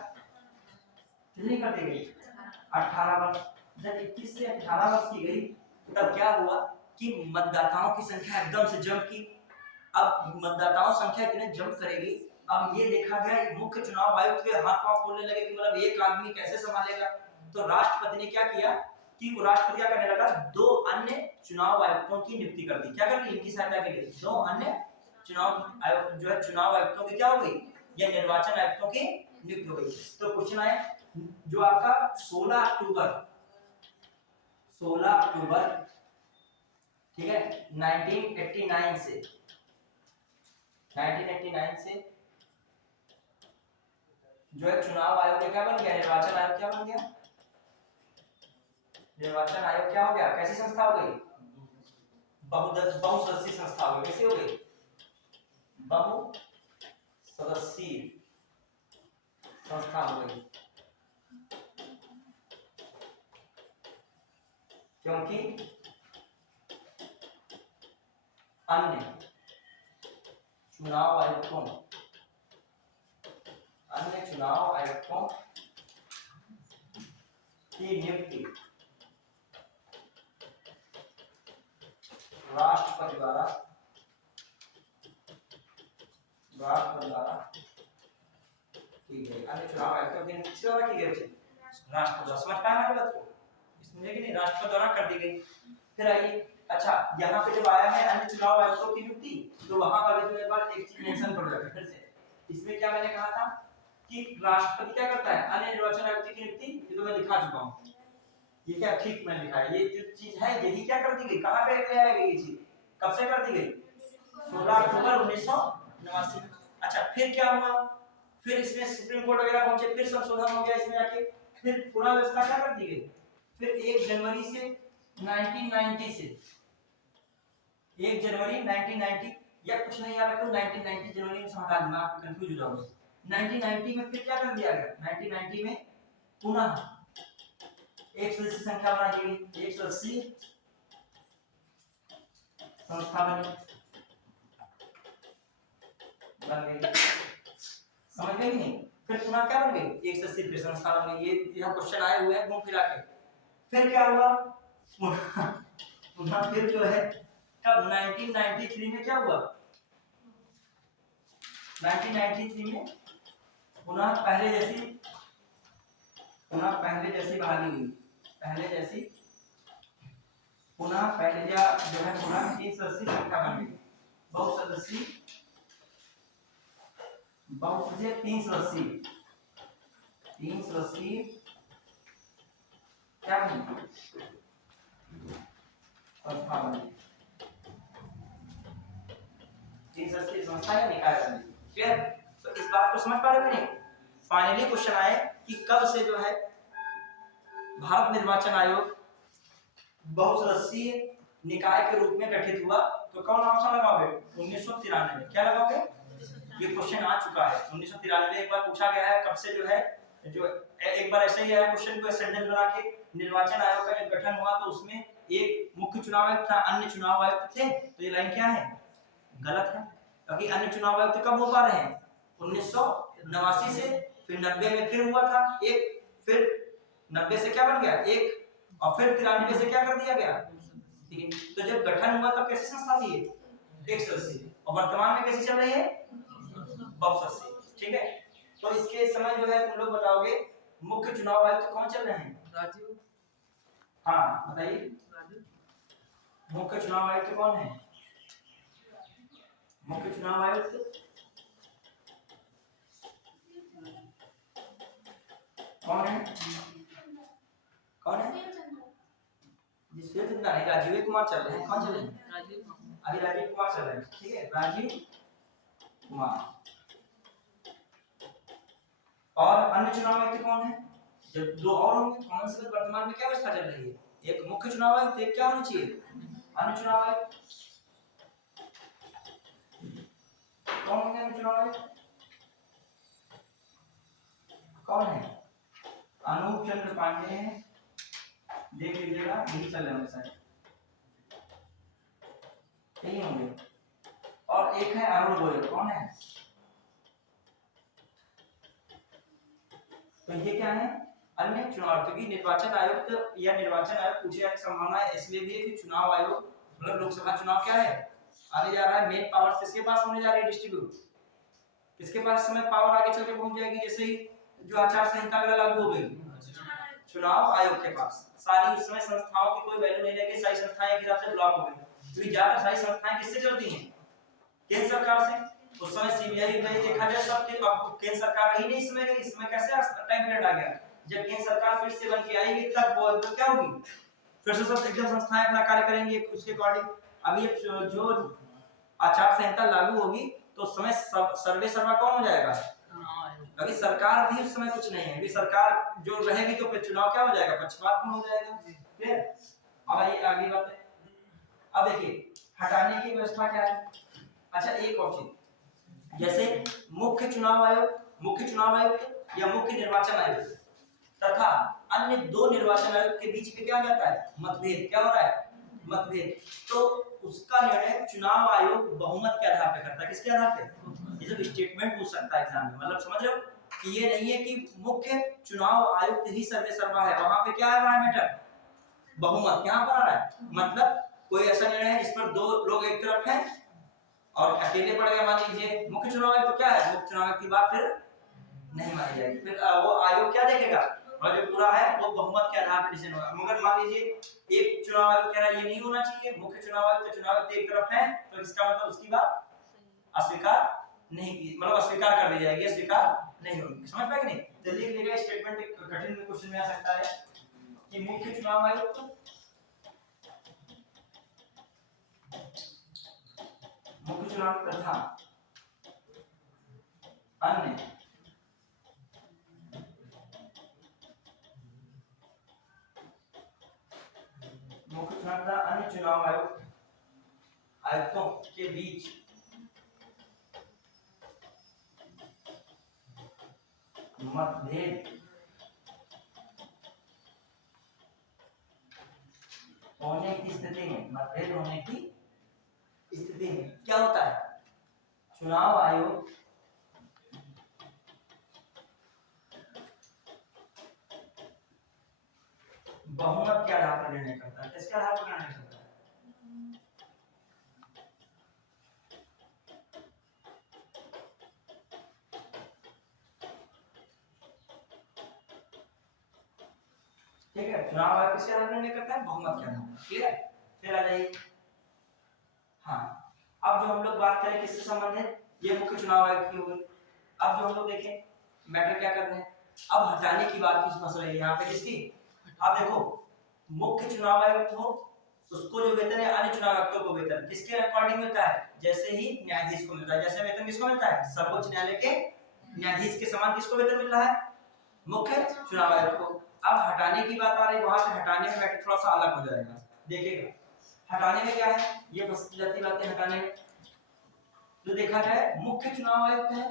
कितनी कर दी गई, 18 वर्ष। जब 21 से 18 वर्ष की गई तब क्या हुआ कि मतदाताओं की संख्या एकदम से जंप की। अब मतदाताओं संख्या इतने जंप करेगी, अब ये देखा गया मुख्य चुनाव आयुक्त के हाथ पांव फूलने लगे कि मतलब एक आदमी कैसे संभालेगा। तो राष्ट्रपति ने क्या किया कि वो राष्ट्रपति क्या करने लगा, 2 अन्य चुनाव आयुक्तों की नियुक्ति कर दी। क्या कर दी, इनकी सहायता के लिए 2 अन्य चुनाव आयुक्त जो है चुनाव आयुक्तों की क्या हो गई, या निर्वाचन आयुक्तों की नियुक्ति हो गई। तो क्वेश्चन आए जो आपका 16 अक्टूबर ठीक है 1989 से जो है चुनाव आयोग क्या बन गया, निर्वाचन आयोग क्या बन गया, निर्वाचन आयोग क्या हो गया, कैसी संस्था हो गई, बहुसदस्यीय संस्था हो गई। कैसी हो गई, बहुसदस्यीय संस्था हो गई, क्योंकि अन्य चुनाव आयुक्तों की नियुक्ति राष्ट्रपति द्वारा की गई। अन्य चुनाव आयुक्तों की नियुक्ति द्वारा की गई, राष्ट्रपति द्वारा। समझ पाए हमारी बात को, इसमें कि नहीं राष्ट्रपति द्वारा कर दी गई। फिर आइए, अच्छा यहाँ पे जब आया है अन्य चुनाव आयुक्तों की नियुक्ति, तो वहां पर भी एक बार एक चीज मेंशन कर दो फिर से। इसमें क्या मैंने कहा था कि राष्ट्रपति क्या करता है, अन्य निर्वाचन आयुक्त की नियुक्ति, ये तो मैं दिखा चुका हूं, ये क्या ठीक मैंने लिखा है, ये जो चीज है यही क्या कर दी गई, कहां पे ले आई गई ये चीज, कब से कर दी गई, 16 अक्टूबर 1989। अच्छा फिर क्या हुआ, फिर इसमें सुप्रीम कोर्ट वगैरह पहुंचे, फिर संशोधन हो गया इसमें आके, फिर पुनः व्यवस्था क्या कर दी गई, फिर 1 जनवरी से 1990 से 1 जनवरी 1990 या कुछ नहीं याद रखो 1990 जनवरी में हटा देना, आप कंफ्यूज हो जाओगे। 1990 में फिर क्या कर दिया गया, 1990 में पुनः एक सदस्यीय संख्या बना दी गई, एक सदस्यीय संस्था बन गई। समझ गए नहीं, फिर पुनः क्या बन गई, एक सदस्यीय संस्था बन गई। ये यहां क्वेश्चन आए हुए हैं घूम फिरा के। फिर क्या हुआ, पुनः फिर जो है कब 1993 में क्या हुआ, 1993 में पुनः पहले जैसी बहाली हुई, पुनः पहले जो है पुनः 3 सदस्यीय संख्या बन गई, बहुसदस्यीय 3 सदस्यीय क्या बनी, संस्था बनी, 3 सदस्यीय संस्था या निकाय बनी। क्लियर, तो इस बात को समझ पा रहे हो नहीं। फाइनली क्वेश्चन आए कि कब से जो है भारत निर्वाचन आयोग बहुसदस्यीय निकाय के रूप में गठित हुआ, तो कौन ऑप्शन लगाओगे, 1993। क्या लगाओगे, ये क्वेश्चन आ चुका है 1993, एक बार पूछा गया है कब से जो है, जो एक बार ऐसे ही आया क्वेश्चन को सेंटेंस बना के, निर्वाचन आयोग का जब गठन हुआ तो उसमें एक मुख्य चुनाव आयुक्त था, अन्य चुनाव आयुक्त थे, तो ये लाइन क्या है, गलत है, क्योंकि अन्य चुनाव आयुक्त कब हो पा रहे हैं, 1989 से, फिर 90 में फिर हुआ था एक, फिर 90 से क्या बन गया एक, और फिर 93 से क्या कर दिया गया, ठीक है। तो जब गठन हुआ तब कैसी संस्था थी ये, एक सदस्यीय, और वर्तमान में कैसी चल रही है, बहुसदस्यीय। ठीक है, तो इसके समय जो है तुम लोग बताओगे मुख्य चुनाव आयुक्त कौन चल रहे हैं, राजू, हाँ बताइए, मुख्य चुनाव आयुक्त कौन है, मुख्य चुनाव आयुक्त कौन है, जिससे जितना नहीं, राजीव कुमार चल रहे हैं। कौन चल रहे हैं? राजीव मामू। अभी राजीव कुमार चल रहे हैं, ठीक है, राजीव कुमार। और अन्य चुनाव आयुक्त कौन है? जब दो और होंगे कॉमन से, वर्तमान में क्या व्यवस्था चल रही है? एक मुख्य चुनाव आयुक्त, एक क्या होना चाहिए? अन्य चुनाव आयुक्त। कौन होंगे अन्य चुनाव आयुक्त? कौन है? अनूप चंद्र पांडे हैं, देख लीजिएगा, यही चल रहे होंगे सर, यही होंगे। और एक है अरुण गोयल। कौन है? तो ये क्या है? अन्य चुनाव। क्योंकि निर्वाचन आयुक्त या निर्वाचन आयोग पूछे जाने की संभावना इसलिए भी है कि चुनाव आयोग मतलब लोकसभा चुनाव क्या है, आने जा रहा है। मेन पावर किसके पास होने जा रही है? डिस्ट्रीब्यूट। किसके पास समय पावर आगे चल के पहुंच जाएगी? जैसे ही जो आचार संहिता वगैरह लागू हो गई, चुनाव आयोग के पास सारी उस समय संस्थाओं की कोई वैल्यू नहीं रहेगी, सारी संस्थाएं एक हिसाब से ब्लॉक हो गई। क्योंकि ज्यादा सारी संस्थाएं किससे चलती हैं? केंद्र सरकार से। उस समय सीबीआई में देखा जाए सब के, अब केंद्र सरकार ही नहीं इसमें गई। इसमें कैसे टाइम पीरियड आ गया? जब केंद्र सरकार फिर से बन के आएगी तब वो क्या होगी? फिर से सब एकदम संस्थाएं अपना कार्य करेंगी उसके अकॉर्डिंग। अभी जो आचार संहिता लागू होगी तो उस समय सर्वे सर्वा कौन हो जाएगा? अभी सरकार भी उस समय कुछ नहीं है। अभी सरकार जो रहेगी तो फिर चुनाव क्या हो जाएगा? पक्षपातपूर्ण हो जाएगा। क्लियर? अब आइए आगे बात है। अब देखिए हटाने की व्यवस्था क्या है। अच्छा एक और चीज, जैसे मुख्य चुनाव आयुक्त या मुख्य निर्वाचन आयुक्त तथा अन्य दो निर्वाचन आयुक्त के बीच में क्या हो जाता है? मतभेद। क्या हो रहा है? मतभेद। तो उसका निर्णय चुनाव आयोग बहुमत के आधार पर करता है। किसके आधार पे? ये जब स्टेटमेंट पूछ सकता है एग्जाम में, मतलब समझ रहे हो कि ये नहीं है कि मुख्य चुनाव आयुक्त ही सर्वे सर्वा है। वहां पे क्या आ रहा है मैटर? बहुमत। यहाँ पर आ रहा है मतलब कोई ऐसा निर्णय है जिस पर दो लोग एक तरफ हैं और अकेले पड़ गए, मान लीजिए मुख्य चुनाव आयुक्त, तो क्या है? मुख्य चुनाव आयुक्त की बात फिर नहीं मानी जाएगी। फिर वो आयोग क्या देखेगा? और जो पूरा है वो बहुमत के आधार पर डिसीजन होगा। मगर मान लीजिए एक चुनाव आयुक्त कह रहा है ये नहीं होना चाहिए, मुख्य चुनाव आयुक्त चुनाव आयुक्त एक तरफ है, तो इसका मतलब उसकी बात अस्वीकार नहीं की, मतलब अस्वीकार कर दी जाएगी, अस्वीकार नहीं होगी। समझ पाए कि नहीं? तो लिख लीजिएगा, स्टेटमेंट एक कठिन क्वेश्चन में आ सकता है कि मुख्य चुनाव आयुक्त तथा अन्य मुख्य चुनाव तथा अन्य चुनाव आयुक्तों के बीच मतभेद होने की स्थिति में, मतभेद होने की स्थिति में क्या होता है? चुनाव आयोग बहुमत के आधार पर निर्णय करता है। किसके आधार पर निर्णय करता है? ठीक है, चुनाव आयोग किसके आधार पर निर्णय करता है? बहुमत के आधार पर। क्लियर? फिर आ जाइए, हाँ अब जो हम लोग बात करें किससे संबंधित, ये मुख्य चुनाव आयोग की होगी। अब जो हम लोग देखें मैटर क्या कर रहे हैं, अब हटाने की बात किस फंस रही है यहाँ पे? किसकी? अब देखो मुख्य चुनाव आयुक्त हो उसको जो वेतन है अन्य चुनाव आयुक्तों को वेतन किसके अकॉर्डिंग मिलता है? जैसे ही न्यायाधीश को मिलता है। जैसे वेतन किसको मिलता है? सर्वोच्च न्यायालय के न्यायाधीश के समान किसको वेतन मिल रहा है? मुख्य चुनाव आयुक्त को। अब हटाने की बात आ रही है, वहां से हटाने में मैटर थोड़ा सा अलग हो जाएगा। देखिएगा हटाने में क्या है, ये फंस जाती बातें हटाने में। तो देखा जाए मुख्य चुनाव आयुक्त है,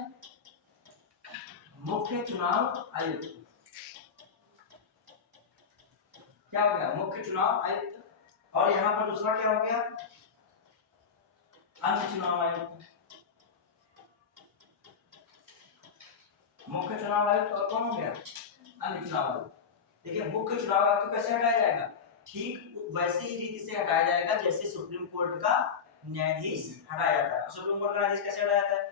मुख्य चुनाव आयुक्त क्या हो गया? मुख्य चुनाव आयुक्त। और यहाँ पर दूसरा क्या हो गया? अन्य चुनाव आयुक्त। मुख्य चुनाव आयुक्त और कौन हो गया? अन्य चुनाव आयुक्त। देखिए मुख्य चुनाव आयुक्त को कैसे हटाया जाएगा? ठीक वैसे ही रीति से हटाया जाएगा जैसे सुप्रीम कोर्ट का न्यायाधीश हटाया जाता है। सुप्रीम कोर्ट का न्यायाधीश कैसे हटाया जाता है?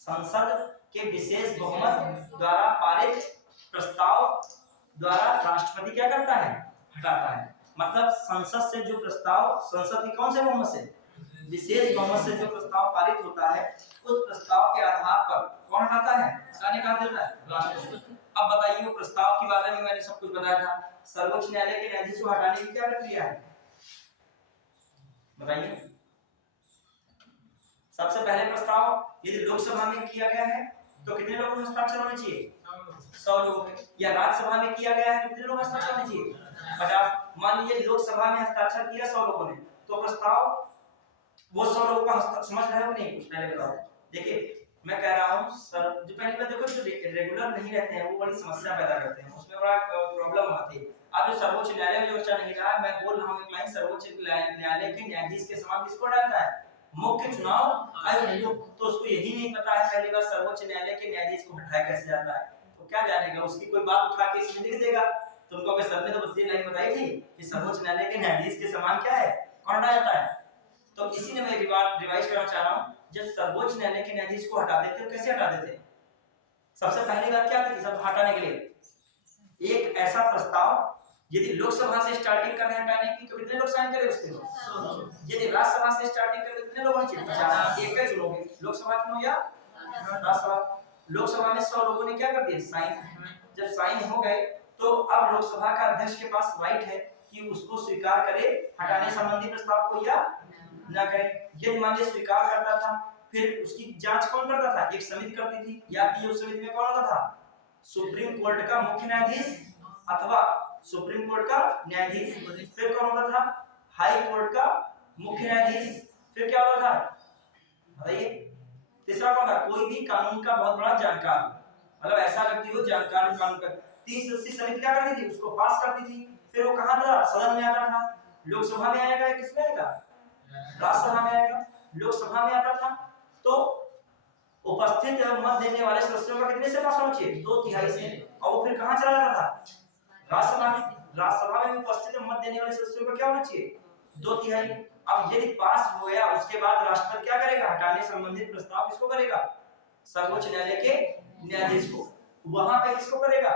संसद के विशेष बहुमत द्वारा पारित प्रस्ताव द्वारा राष्ट्रपति क्या करता है? हटाता है। मतलब संसद से जो प्रस्ताव, संसद की कौन से बहुमत से? विशेष बहुमत से जो प्रस्ताव पारित होता है उस प्रस्ताव के आधार पर कौन हटाता है? हटाने का देता है? राष्ट्रपति। अब बताइए वो प्रस्ताव के बारे में मैंने सब कुछ बताया था। सर्वोच्च न्यायालय के न्यायाधीश को हटाने की क्या प्रक्रिया है बताइए। सबसे पहले प्रस्ताव यदि लोकसभा में किया गया है तो कितने लोगों के हस्ताक्षर होने चाहिए? 100 लोगों के। या राज्यसभा में किया गया है कितने लोग हस्ताक्षर होने चाहिए? 50। मान लीजिए लोकसभा में हस्ताक्षर किया 100 लोगों ने, तो प्रस्ताव वो 100 लोगों का समझ रहे हो कि नहीं? कुछ पहले बताओ। देखिए मैं कह रहा हूं सर, जो पहली बात देखो, जो रेगुलर नहीं रहते हैं वो बड़ी समस्या पैदा करते हैं, उसमें बड़ा प्रॉब्लम आती है। अब जो सर्वोच्च न्यायालय में जो बच्चा नहीं रहा, मैं बोल रहा हूं एक लाइन, सर्वोच्च न्यायालय के न्यायाधीश के समान किसको डालता है? मुख्य चुनाव आयोग। तो उसको यही नहीं पता है पहली बार सर्वोच्च न्यायालय के न्यायाधीश को हटाया कैसे जाता है, तो क्या जानेगा? उसकी कोई बात उठा के इसमें लिख देगा। तुमको अगर सर ने तो बस ये लाइन बताई थी कि सर्वोच्च न्यायालय के न्यायाधीश के समान क्या है, कौन हटाया जाता है। तो इसी ने मैं रिवाइज करना चाह रहा हूं, जब सर्वोच्च न्यायालय के न्यायाधीश को हटाते थे तो कैसे हटाते थे? सबसे पहली बात क्या थी सब हटाने के लिए? एक ऐसा प्रस्ताव यदि लोकसभा से स्टार्टिंग कर रहे हैं हटाने की तो कितने लोग साइन करें उसके? यदि राज्यसभा से स्टार्टिंग करें तो कितने लोग होने चाहिए? 50। एक का चुनोगे, लोकसभा चुनो या राज्यसभा। लोकसभा में 100 लोगों ने क्या कर दिया? साइन। जब साइन हो गए तो अब लोकसभा का अध्यक्ष के पास राइट है कि उसको स्वीकार करे हटाने संबंधी प्रस्ताव को या ना करे। यदि मान लीजिए स्वीकार करता था, फिर उसकी जांच कौन करता था? एक समिति करती थी। या कि उस समिति में कौन होता था? सुप्रीम कोर्ट का मुख्य न्यायाधीश अथवा सुप्रीम कोर्ट का न्यायाधीश। फिर कौन होता था? हाई कोर्ट का मुख्य न्यायाधीश। फिर क्या होता था बताइए? तीसरा कौन था? कोई भी कानून का बहुत बड़ा जानकार, मतलब ऐसा व्यक्ति हो जानकार कानून का। 30 सदस्यीय समिति क्या करती थी? उसको पास करती थी। फिर वो कहां था? सदन में आता था। लोकसभा में आएगा या किसमें आएगा? राज्यसभा में आएगा। लोकसभा में आता था तो उपस्थित मत देने वाले सदस्यों का कितने से पास होना चाहिए? 2/3 से। और वो फिर कहां चला जाता था? राज्यसभा में। राज्यसभा में उपस्थित मत देने वाले सदस्यों का क्या होना चाहिए? 2/3। अब यदि पास हो गया उसके बाद राष्ट्रपति क्या करेगा? हटाने संबंधित प्रस्ताव किसको करेगा? सर्वोच्च न्यायालय के न्यायाधीश को। वहां पे किसको करेगा?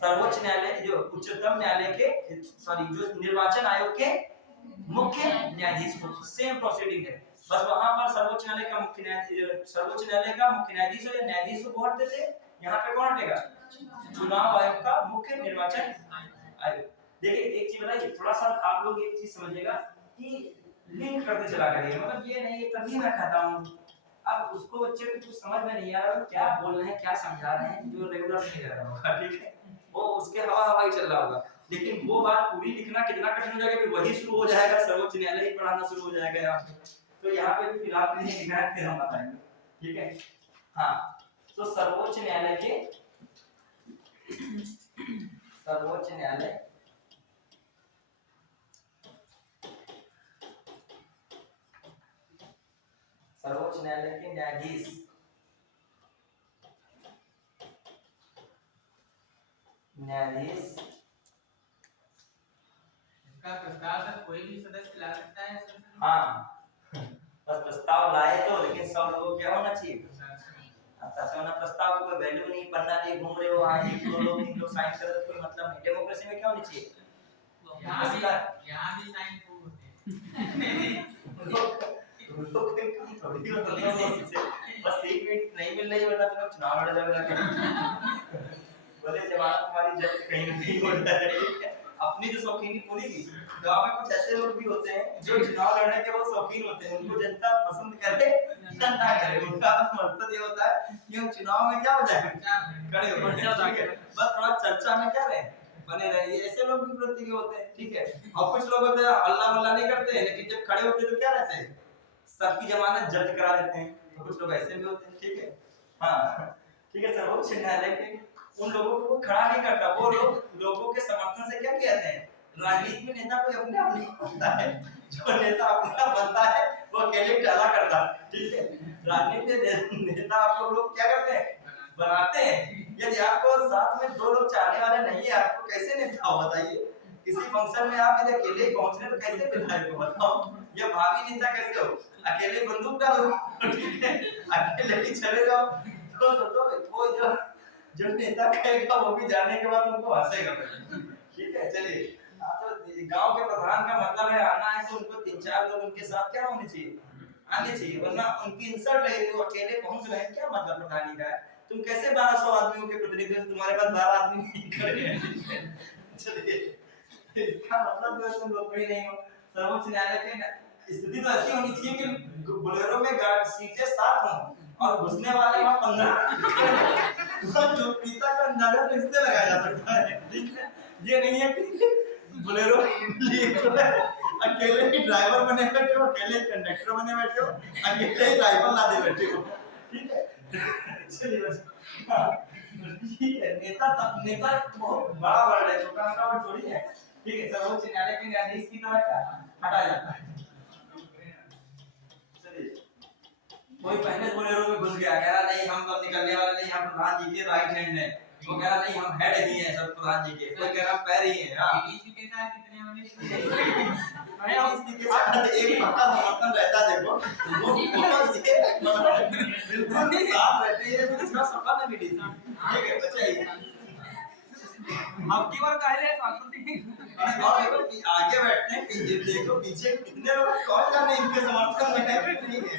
सर्वोच्च न्यायालय जो उच्चतम न्यायालय के जो निर्वाचन आयोग के मुख्य न्यायाधीश को। सेम प्रोसीडिंग है, बस वहां पर सर्वोच्च न्यायालय का मुख्य न्यायाधीश या न्यायाधीश को वोट देते, यहाँ पे कौन हटेगा? चुनाव आयोग का मुख्य निर्वाचन आयोग। देखिए एक चीज बताइए, थोड़ा सा आप लोग एक चीज समझिएगा कि लिंक करते चला करिए, मतलब ये नहीं तभी मैं कहता हूँ। अब उसको बच्चे को कुछ समझ में नहीं आ रहा क्या बोल रहे हैं क्या समझा रहे हैं, जो रेगुलर नहीं कर रहा होगा, ठीक है, वो उसके हवा ही चल रहा होगा। लेकिन वो बात पूरी लिखना कितना कठिन हो जाएगा कि वही शुरू हो जाएगा, सर्वोच्च न्यायालय ही पढ़ाना शुरू हो जाएगा यहाँ पे। तो यहाँ पे भी फिलहाल नहीं लिखना है, फिर हम बताएंगे, ठीक है। हाँ तो सर्वोच्च न्यायालय के न्यायाधीश इसका प्रस्ताव सर कोई भी सदस्य ला सकता है? हाँ बस प्रस्ताव लाए तो, लेकिन सब लोगों क्या होना चाहिए? अच्छा होना। प्रस्ताव को कोई वैल्यू नहीं, पन्ना नहीं घूम रहे हो, हाँ एक दो लोग तीन लोग साइन कर दे, कोई मतलब नहीं। डेमोक्रेसी में क्या होनी चाहिए? यहाँ भी साइन होते हैं। बस 1 मिनट नहीं मिल रही वरना तो चुनाव लड़ जाएगा। बोले जवान तुम्हारी जब कहीं नहीं हो जाए। अपनी जो शौकीनी पूरी की। गांव में कुछ ऐसे लोग भी होते हैं जो चुनाव लड़ने के बहुत शौकीन होते हैं, उनको जनता पसंद करे या ना करे, उनका मकसद ये होता है कि हम चुनाव में क्या हो जाए, खड़े हो जाए, बस थोड़ा चर्चा में क्या रहे, बने रहे। ऐसे लोग भी प्रति होते हैं, ठीक है। और कुछ लोग होते हैं अल्लाह वल्लाह नहीं करते, लेकिन जब खड़े होते हैं तो क्या रहते हैं, सबकी जमानत जब्त करा देते हैं। तो कुछ लोग ऐसे भी होते हैं, ठीक है। हाँ ठीक है। सर्वोच्च न्यायालय के उन लोगों को खड़ा नहीं करता, वो लोग लोगों के समर्थन से क्या कहते हैं, राजनीति में नेता कोई अपने आप नहीं बनता है, जो नेता अपना बनता है वो अकेले डाला करता है, ठीक है। राजनीति में नेता आप लोग क्या करते हैं, बनाते हैं। यदि आपको साथ में 2 लोग चाहने वाले नहीं है, आपको कैसे नेता हो बताइए। किसी फंक्शन में आप यदि अकेले पहुंचने तो कैसे विधायक हो बताओ, या भावी नेता कैसे हो, अकेले बंदूक डालो, ठीक है, अकेले ही चले जाओ। तो वो जो नेता कहेगा वो भी जाने के बाद उनको हंसेगा, ठीक है। चलिए तो गांव के प्रधान का मतलब है आना है तो उनको 3-4 लोग उनके साथ क्या होने चाहिए, आने चाहिए, वरना उनकी इंसल्ट है, वो अकेले पहुंच रहे हैं, क्या मतलब प्रधानी का है। तुम कैसे 1200 आदमियों के प्रतिनिधि हो, तुम्हारे पास 12 आदमी नहीं खड़े हैं। चलिए, इसका मतलब जो तुम लोग भी नहीं हो। सर्वोच्च न्यायालय की स्थिति तो ऐसी होनी चाहिए कि बोलेरो में सीटें 7 हों और घुसने वाले वहां 15। जो पिता का अंदाजा तो इससे लगाया जा सकता है, ठीक है। ये नहीं है कि बोलेरो लिए अकेले ही ड्राइवर बने बैठे हो, अकेले कंडक्टर बने बैठे हो, अकेले ही ड्राइवर लादे बैठे हो, ठीक है। चलिए बस, हाँ, ठीक है। नेता बहुत बड़ा वर्ड है, छोटा मोटा वर्ड थोड़ी है, ठीक है। सर्वोच्च न्यायालय के न्यायाधीश की तरह क्या हटाया जाता है। चलिए, कोई पहले बोलेरो में घुस गया, कह रहा नहीं हम तो निकलने वाले नहीं, हम प्रधान जी के राइट हैंड है। वो कह रहा नहीं हम हेड ही हैं सब प्रधान जी के, कोई कह रहा पैर ही हैं। हां, डीसी के साथ कितने होने अरे और इसके साथ एक पक्का समर्थन रहता है। देखो वो बिल्कुल साथ रहते हैं, इसका सपना है डीसी, ठीक है। बचाइए अब की बार कह रहे हैं सांसद। और देखो कि आगे बैठते हैं कि ये देखो पीछे कितने लोग, कौन जाने इनके समर्थन में है नहीं है।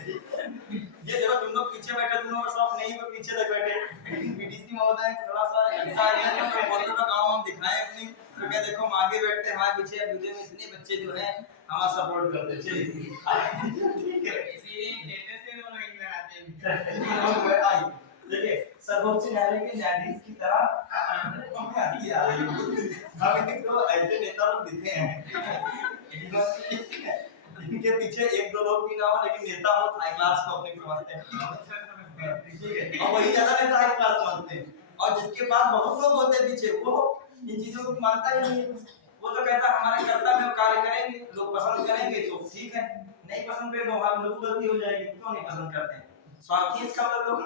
ये देखो तुम लोग पीछे बैठे, तुम लोग सब नहीं वो पीछे तक बैठे, लेकिन बीडीसी महोदय थोड़ा सा ऐसा है कि फोटो का काम हम दिखाएं अपनी, तो क्या देखो हम आगे बैठते हैं, हमारे पीछे वीडियो में इतने बच्चे जो हैं हमारा सपोर्ट करते हैं, ठीक है। इसीलिए डेटे से वो लोग लगाते हैं। देखिए सर्वोच्च न्यायालय के न्यायाधीश की तरह हमें तो ऐसे नेता लोग दिखे हैं इनके पीछे एक दो लोग भी ना हो, लेकिन नेता हो हाई क्लास को अपने समझते हैं, ठीक है। और वही ज्यादा नेता हाई क्लास समझते हैं, और जिसके पास बहुत लोग होते हैं पीछे, वो इन चीजों को मानता ही नहीं है। वो तो कहता है हमारे कर्तव्य में कार्य करेंगे, लोग पसंद करेंगे तो ठीक है, नहीं पसंद करें तो हमारे लोग गलती हो जाएगी, क्यों नहीं पसंद करते, स्वार्थी इसका मतलब,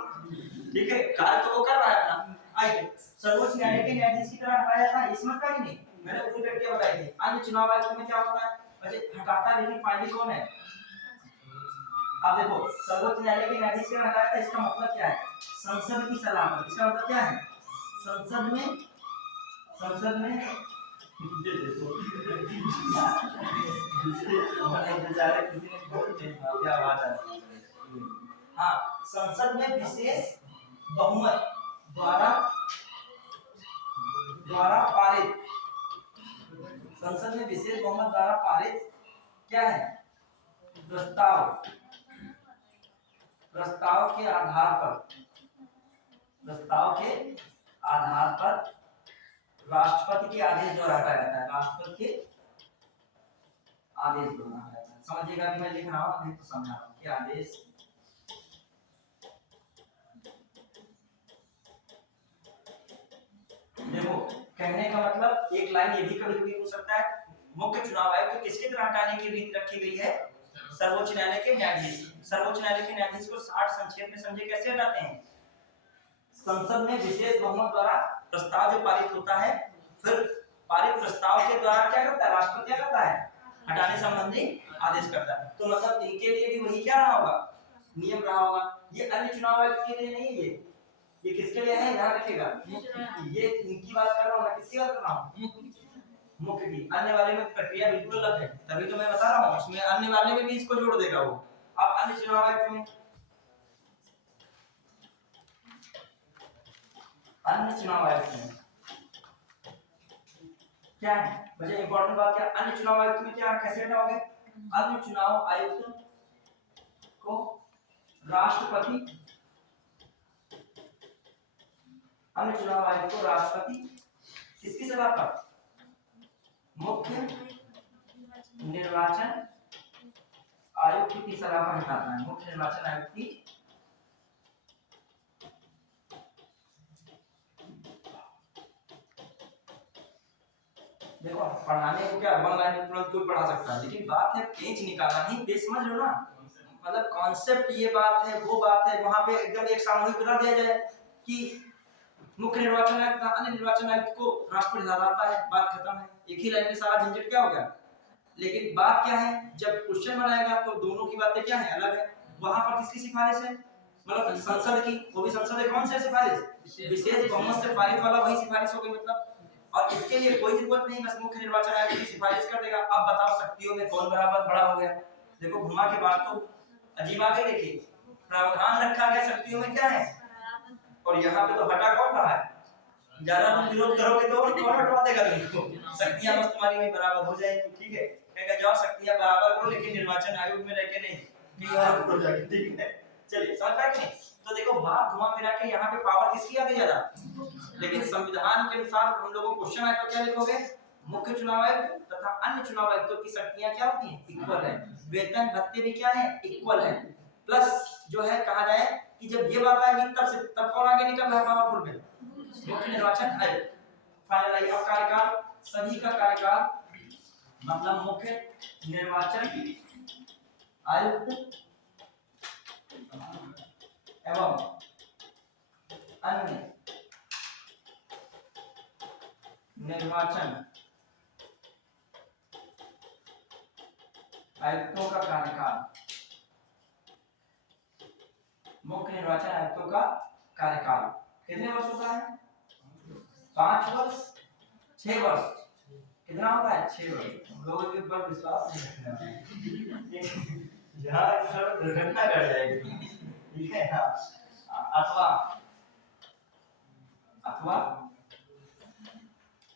ठीक है। कार्य तो वो कर रहा है अपना। आइए, सर्वोच्च न्यायालय के न्यायाधीश की तरह हटाया था, इसमें का ही नहीं, मैंने पूरी प्रक्रिया बताई थी। अन्य चुनाव आयुक्त में क्या होता है, अच्छा हटाता लेकिन फाइनली कौन है। अब देखो सर्वोच्च न्यायालय के न्यायाधीश के हटाया था, इसका मतलब क्या है, संसद की सलाह पर। इसका मतलब क्या है, संसद में ये देखो बेचारे किसी ने बोल दिया क्या आवाज आ रही है। हाँ, संसद में विशेष बहुमत द्वारा पारित, संसद में विशेष बहुमत द्वारा पारित क्या है, प्रस्ताव के आधार पर राष्ट्रपति के आदेश द्वारा हटाया जाता है, राष्ट्रपति के आदेश द्वारा हटाया जाता है। समझिएगा कि मैं लिख रहा हूँ नहीं तो समझा रहा हूँ कि आदेश देखो कहने का मतलब एक लाइन ये भी कभी-कभी हो सकता है, मुख्य चुनाव आयोग को किसके तरह हटाने की रीति रखी गई है, सर्वोच्च न्यायालय के न्यायाधीश। सर्वोच्च न्यायालय के न्यायाधीश को 60 संक्षेप में समझे कैसे हटाते हैं, संसद में विशेष बहुमत द्वारा प्रस्ताव जो पारित होता है, फिर पारित प्रस्ताव के द्वारा क्या करता है, राष्ट्रपति क्या करता है, हटाने संबंधी आदेश करता है। तो मतलब इनके लिए भी वही क्या रहा होगा, नियम रहा होगा। ये अन्य चुनाव आयोग के लिए नहीं है, ये किसके लिए है, ध्यान रखिएगा। ये इनकी बात कर रहा हूँ, मैं किसकी बात कर रहा हूँ, मुख्य की। अन्य वाले में प्रक्रिया बिल्कुल अलग है, तभी तो मैं बता रहा हूँ, इसमें अन्य वाले में भी इसको जोड़ देगा वो। अब अन्य चुनाव आयोग में, अन्य चुनाव आयोग में क्या है, मुझे इंपॉर्टेंट बात क्या, अन्य चुनाव आयुक्त में क्या कैसे हटाओगे, अन्य चुनाव आयुक्त को राष्ट्रपति, अन्य चुनाव आयुक्त को राष्ट्रपति किसकी सलाह पर, मुख्य निर्वाचन आयुक्त की सलाह पर हटाता है, मुख्य निर्वाचन आयुक्त की देखो पढ़ाने को क्या वन लाइन में तुरंत कोई पढ़ा सकता है, लेकिन बात है पेज निकालना ही, पेज समझ लो ना, मतलब कॉन्सेप्ट ये बात है वो बात है, वहां पे एकदम एक सामूहिक बता दिया जाए कि मुख्य निर्वाचन आयुक्त अन्य निर्वाचन आयुक्त को राष्ट्रपति हटाता है, बात खत्म है, एक ही लाइन में सारा झंझट क्या हो गया। लेकिन बात क्या है, जब क्वेश्चन बनाएगा तो दोनों की बातें क्या है, अलग है। वहां पर किसकी सिफारिश है, मतलब संसद की, वो भी संसद है, कौन सी सिफारिश, विशेष बहुमत से पारित वाला वही सिफारिश हो गई मतलब। और इसके लिए कोई जरूरत नहीं, बस मुख्य निर्वाचन आयोग की सिफारिश कर देगा। अब बताओ शक्तियों में कौन बराबर बड़ा हो गया, देखो घुमा के बात तो अजीब आ गई। देखिए प्रावधान रखा गया शक्तियों में क्या है, और यहाँ पे तो हटा कौन रहा है? ज्यादा तुम विरोध करोगे तो कौन हटवा देगा तुमको? शक्तियां बस तुम्हारी में बराबर हो जाएगी, ठीक है? कहेगा जाओ शक्तियां बराबर करो, लेकिन निर्वाचन आयोग में रह के नहीं, कहीं और हो जाएगी, ठीक है? चलिए समझ पाए नहीं? तो देखो बात घुमा फिरा के यहाँ पे पावर किसकी आ गई ज्यादा, लेकिन संविधान के अनुसार हम लोगों को क्वेश्चन आया तो क्या लिखोगे? मुख्य चुनाव आयुक्त तथा अन्य चुनाव आयुक्तों की शक्तियां क्या होती हैं? इक्वल है। वेतन भत्ते भी क्या है? इक्वल है। प्लस जो है कहा जाए कि जब ये बात आएगी तब कौन आगे निकल रहा है पावरफुल में? मुख्य निर्वाचन आयुक्त। फाइनल अब कार्यकाल, सभी का कार्यकाल मतलब मुख्य निर्वाचन आयुक्त एवं अन्य निर्वाचन आयुक्तों का कार्यकाल, मुख्य निर्वाचन आयुक्तों का कार्यकाल कितने वर्ष होता है? 5 वर्ष, 6 वर्ष, कितना होता है? 6 वर्ष। हम लोगों के ऊपर विश्वास नहीं रखना है, जहाँ दुर्घटना घट जाएगी, ठीक है? अथवा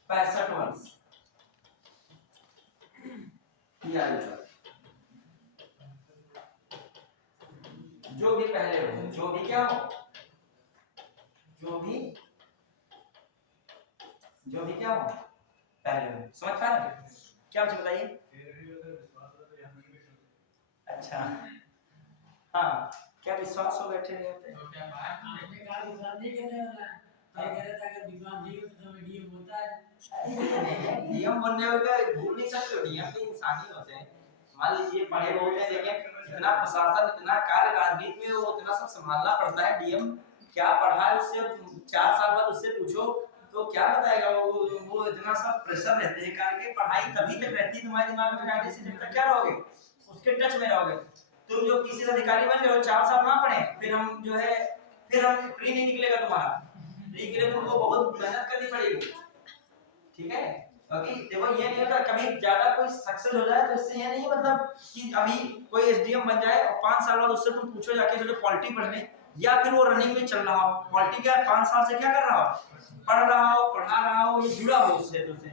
65 वर्ष की आयु, जो भी पहले हो, जो भी क्या हो, जो भी क्या हो पहले हो। समझ पा रहे? क्या मुझे बताइए? अच्छा हाँ, क्या विश्वास हो बैठे नहीं होते? तो क्या बात करने का विश्वास नहीं करने वाला है? ये कह रहा था अगर विश्वास नहीं हो तो डीएम होता है। डीएम बनने वाले भूल नहीं सकते हो, डीएम भी इंसान ही होते हैं। मान लीजिए पढ़े बहुत हैं, लेकिन इतना प्रशासन, इतना कार्य राजनीति में वो इतना सब संभालना पड़ता है। डीएम क्या पढ़ा है उससे 4 साल बाद उससे पूछो तो क्या बताएगा? वो इतना सब प्रेशर रहते हैं कार्य के, पढ़ाई तभी तक रहती है तुम्हारे दिमाग में कायदे से, जब तक क्या रहोगे उसके टच में रहोगे। तुम जो किसी अधिकारी बन रहे हो 4 साल ना पढ़े, फिर हम जो है फिर हम फ्री नहीं निकलेगा तुम्हारा, फ्री के लिए तुमको बहुत मेहनत करनी पड़ेगी, ठीक है? क्योंकि देखो ये नहीं होता कभी ज्यादा कोई सक्सेस हो जाए तो इससे ये नहीं मतलब कि अभी कोई एसडीएम बन जाए और 5 साल बाद उससे तुम पूछो जाके जो पॉलिटी पढ़ने, या फिर वो रनिंग में चल रहा हो, पॉलिटी क्या 5 साल से क्या कर रहा हो? पढ़ रहा हो, पढ़ा रहा हो, ये जुड़ा हो उस क्षेत्र से।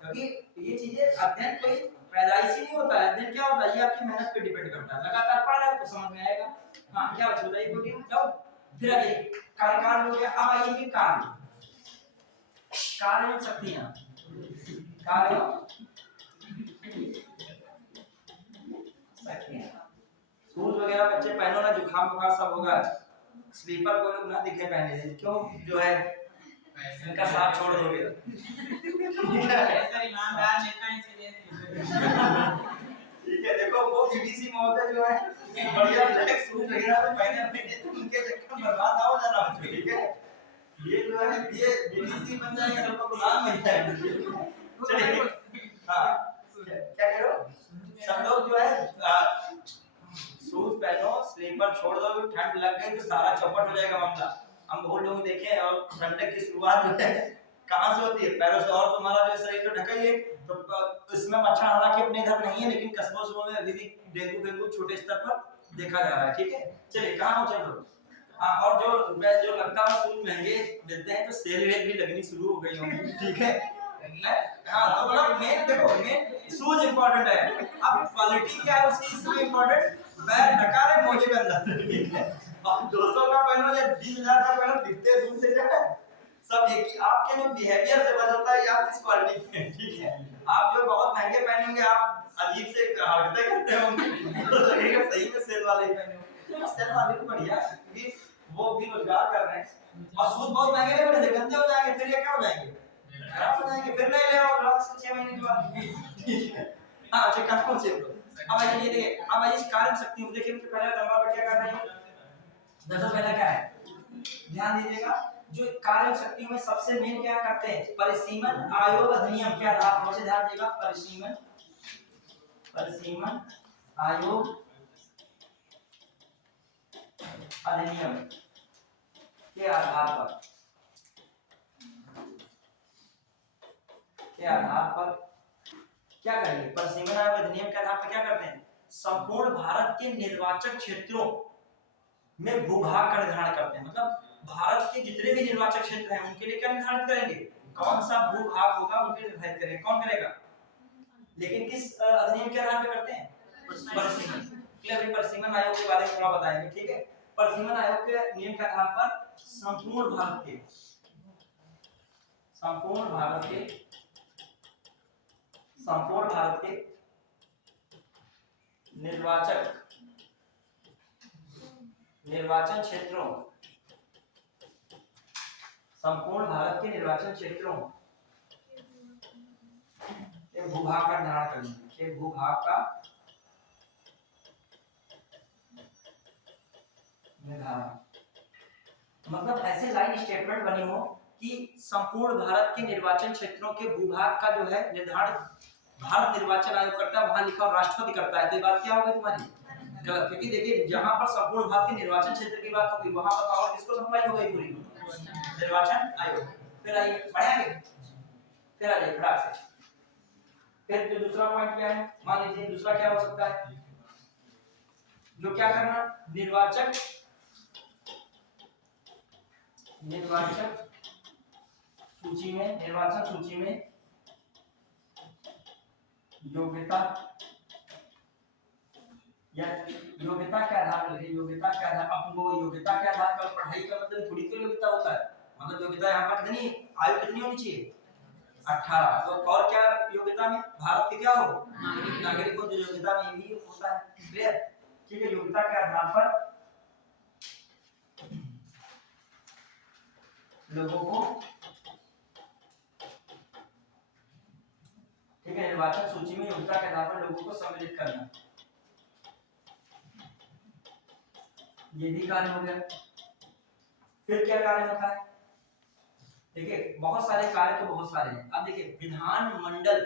क्योंकि ये चीजें अध्ययन कोई पैदाइशी नहीं होता है, अध्ययन क्या होता है? ये आपकी मेहनत पे डिपेंड करता है। लगातार पढ़ रहे हो तो समझ में आएगा। हाँ क्या बताइए बेटी? जाओ फिर आगे कार्यकाल हो गया। अब आइए कि कार्य एवं शक्तियां, कार्य शूज वगैरह बच्चे पहनो ना, जुकाम बुखार सब होगा। स्लीपर को लोग ना दिखे पहने से, क्यों जो है इनका साथ छोड़ दोगे? ऐसा ईमानदार नेता इसलिए ठीक है, देखो वो बीबीसी महोदय जो है बढ़िया ब्लैक सूट वगैरह में पहने अपने उनके चक्कर में बर्बाद ना हो जाना बच्चों, ठीक है? ये जो है ये बीबीसी बन जाएगा, लोगों को नाम मिल जाएगा। चलिए हाँ क्या कह रहे हो? सब लोग जो है शूज पहनो, स्लीपर छोड़ दो, ठंड लग गई तो सारा चौपट हो जाएगा मामला। हम बहुत लोग देखे और ठंडक की शुरुआत जो है कहाँ से होती है? पैरों से। और तुम्हारा जो शरीर तो ढका ही है, तो इसमें मच्छर हालांकि अपने इधर नहीं है, लेकिन कस्बों सुबह में अभी भी डेंगू छोटे स्तर पर देखा जा रहा है, ठीक है? चलिए कहाँ पहुंचे लोग? हाँ, और जो लगता है शूज महंगे मिलते हैं तो सेल वेल भी लगनी शुरू हो गई होंगी, ठीक है? हाँ तो मतलब मेन देखो, मेन शूज इंपॉर्टेंट है। अब क्वालिटी क्या है उसकी इसमें इंपॉर्टेंट, पैर ढका रहे मोजे के अंदर, ठीक है? अब 200 का पहनो या 20,000 का पहनो, दिखते दूर से जो है सब एक ही। आपके जो बिहेवियर से पता होता है आप किस क्वालिटी के हैं, ठीक है? आप जो बहुत महंगे पहनेंगे आप अजीब से हरकतें करते होंगे तो लगेगा सही में सेल वाले ही पहने होंगे। सेल वाले भी बढ़िया है क्योंकि वो भी रोजगार कर रहे हैं। और शूज बहुत महंगे नहीं बने थे, गंदे हो जाएंगे, फिर ये क्या हो जाएंगे? खराब हो जाएंगे, फिर नहीं ले आओ ग्राहक से 6 महीने के बाद, ठीक है? हाँ अच्छा कहाँ पहुंचे लोग? अब आइए ये देखिए, अब आइए इस कार्य शक्ति को देखिए। पहले नंबर पर क्या कर रहे हैं? दरअसल पहला क्या है ध्यान दीजिएगा, जो कार्य शक्ति में सबसे मेन क्या करते हैं? परिसीमन आयोग अधिनियम के आधार पर, ध्यान दीजिएगा, परिसीमन आयोग अधिनियम के आधार पर क्या करेंगे? परिसीमन आयोग अधिनियम के आधार पर क्या करते हैं? संपूर्ण भारत के निर्वाचक क्षेत्रों में भूभाग का निर्धारण करते हैं। मतलब भारत के जितने भी निर्वाचक क्षेत्र हैं उनके लिए क्या निर्धारित करेंगे, कौन सा भूभाग होगा उनके निर्धारित करेंगे, कौन करेगा, लेकिन किस अधिनियम के आधार पर करते हैं, परिसीमन। क्लियर, परिसीमन आयोग के बारे में थोड़ा बताएंगे, ठीक है। परिसीमन आयोग के नियम के आधार पर संपूर्ण भारत के निर्वाचन क्षेत्रों, संपूर्ण भारत के निर्वाचन क्षेत्रों के भूभाग का निर्धारण करेंगे, के भूभाग का निर्धारण, मतलब ऐसे लाइन स्टेटमेंट बनी हो कि संपूर्ण भारत के निर्वाचन क्षेत्रों के भूभाग का जो है निर्धारण भारत निर्वाचन आयोग करता है, वहां लिखा राष्ट्रपति करता है, तो ये बात क्या हो गई तुम्हारी गलत, क्योंकि देखिए जहां पर संपूर्ण भारत के निर्वाचन क्षेत्र की बात होगी वहां पर पावर किसको सप्लाई हो गई, पूरी निर्वाचन आयोग। फिर आइए बढ़ाएंगे, फिर आइए फटाक से, फिर जो दूसरा पॉइंट क्या है, मान लीजिए दूसरा क्या हो सकता है, जो क्या करना, निर्वाचन सूची में योग्यता या योग्यता के आधार पर, योग्यता के आधार पर पढ़ाई का मतलब थोड़ी तो योग्यता होता है, मतलब योग्यता यहाँ पर कितनी, आयु कितनी होनी चाहिए, 18। तो और क्या योग्यता में भारत के क्या हो, नागरिक को जो योग्यता में भी होता है, क्लियर, ठीक है। योग्यता के आधार पर लोगों को, ठीक है, निर्वाचन सूची में योग्यता के आधार पर लोगों को सम्मिलित करना, ये भी कार्य हो गया। फिर क्या कार्य होता है, देखिए बहुत सारे कार्य तो बहुत सारे हैं। अब देखिए विधान मंडल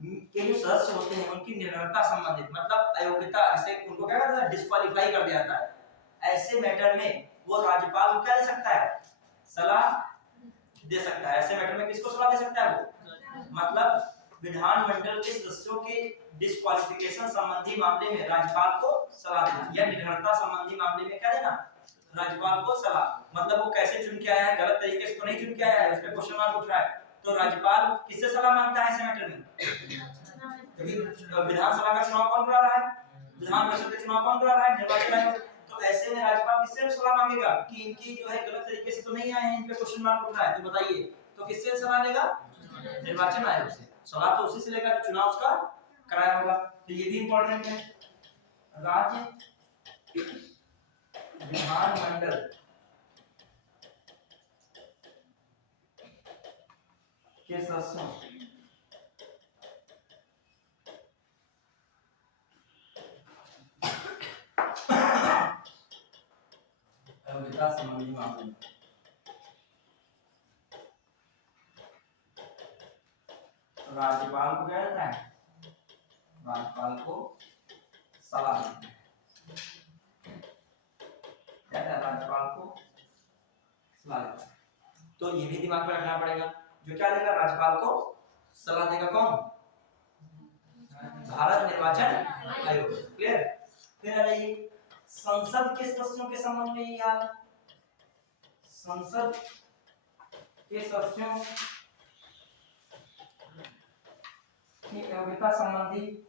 के जो सदस्य होते हैं उनकी निरर्हता संबंधित, मतलब अयोग्यता, जैसे उनको क्या करता है, डिस्क्वालीफाई कर दिया जाता है, ऐसे मैटर में वो राज्यपाल को क्या दे सकता है, सलाह दे सकता है। ऐसे मैटर में किसको सलाह दे सकता है वो, मतलब विधानमंडल के सदस्यों के डिस्क्वालिफिकेशन संबंधी मामले में राज्यपाल को सलाह देना, या निरर्हता संबंधी मामले में क्या देना, राज्यपाल को सलाह, मतलब वो कैसे चुन के आया है, गलत तरीके से तो नहीं चुन के आया है, उस पर क्वेश्चन मार्क उठ रहा है, तो राज्यपाल किससे सलाह मांगता है ऐसे मैटर में, क्योंकि विधानसभा का चुनाव कौन करा रहा है, विधान परिषद का चुनाव कौन करा रहा है, निर्वाचन आयोग। तो ऐसे में राज्यपाल किससे सलाह मांगेगा कि इनकी जो है गलत तरीके से तो नहीं आए हैं, इन पे क्वेश्चन मार्क उठ रहा है, तो बताइए तो किससे सलाह लेगा, निर्वाचन आयोग से। सलाह तो उसी से लेगा जो चुनाव उसका कराया होगा। तो ये भी इंपॉर्टेंट है, राज्य विधानमंडल के सदस्यों अयोग्यता संबंधी मामले में राज्यपाल को क्या देता है, राज्यपाल को सलाह देता है, क्या है, राज्यपाल को सलाह देता है। तो ये भी दिमाग में रखना पड़ेगा, जो क्या देगा, राज्यपाल को सलाह देगा कौन, भारत निर्वाचन आयोग, क्लियर। फिर आ जाइए संसद के सदस्यों के संबंध में, याद, संसद के सदस्यों की योग्यता संबंधी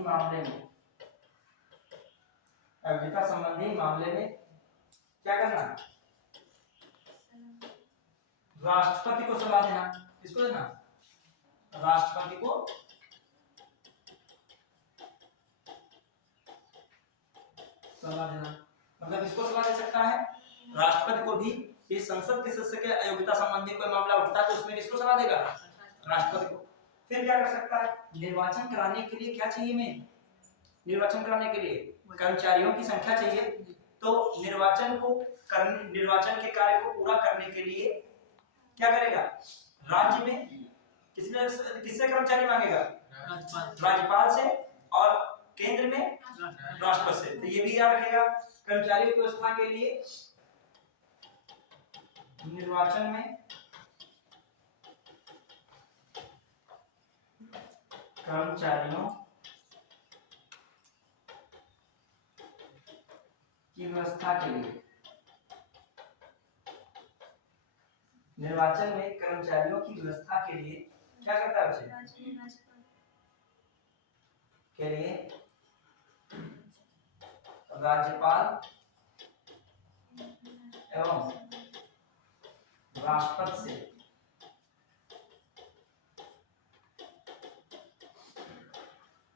मामले में, योग्यता संबंधी मामले में क्या करना, राष्ट्रपति को सलाह देना, किसको देना, राष्ट्रपति को सलाह देना, मतलब किसको सलाह दे सकता है, राष्ट्रपति को भी। ये संसद के सदस्य के अयोग्यता संबंधी कोई मामला उठता है तो उसमें किसको सलाह देगा, राष्ट्रपति को। फिर क्या कर सकता है, निर्वाचन कराने के लिए क्या चाहिए, में निर्वाचन कराने के लिए कर्मचारियों की संख्या चाहिए, तो निर्वाचन के कार्य को पूरा करने के लिए क्या करेगा, राज्य में किससे कर्मचारी मांगेगा, राज्यपाल से, और केंद्र में राष्ट्रपति से। तो ये भी याद रखेगा, कर्मचारियों की व्यवस्था के लिए निर्वाचन में कर्मचारियों की व्यवस्था के लिए निर्वाचन में कर्मचारियों की व्यवस्था के लिए क्या करता है बच्चे? के लिए राज्यपाल एवं राष्ट्रपति से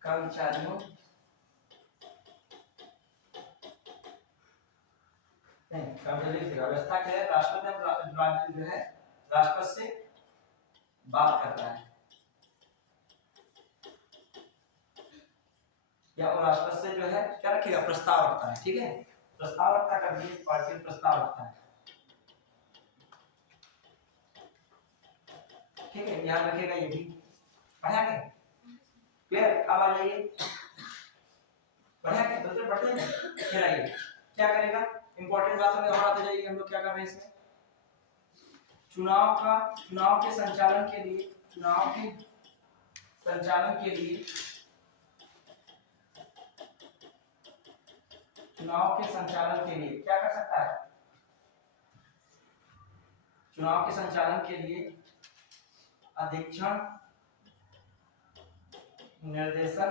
कर्मचारियों व्यवस्था के लिए राष्ट्रपति राज्य जो है राष्ट्रपति से बात करता है या और राष्ट्रपति से जो है क्या रखेगा? प्रस्ताव रखता है। ठीक है, प्रस्ताव रखता है, कम्युनिस्ट पार्टी प्रस्ताव रखता है। ठीक है, ध्यान रखिएगा ये भी। पढ़ा के क्लियर? अब आ जाइए, पढ़ा के दूसरे पढ़ते हैं। फिर आइए क्या करेगा? इंपॉर्टेंट बातों में और आते जाइए। हम लोग क्या कर रहे हैं इसमें? चुनाव के संचालन के लिए क्या कर सकता है? चुनाव के संचालन के लिए अधीक्षण, निर्देशन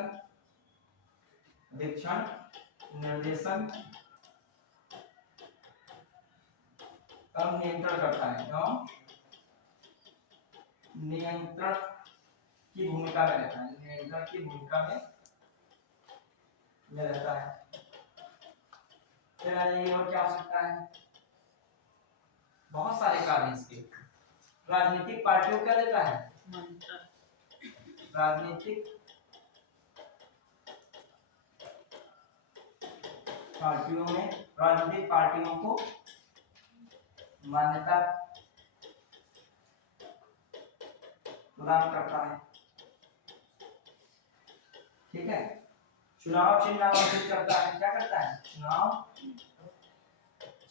और नियंत्रण करता है। नियंत्रण की भूमिका में रहता है। फिर आ जाइए, और क्या हो सकता है? बहुत सारे कार्य हैं इसके। राजनीतिक पार्टियों क्या देता है? राजनीतिक पार्टियों को मान्यता प्रदान करता है। ठीक है, चुनाव चिन्ह आवंटित करता है। क्या करता है? चुनाव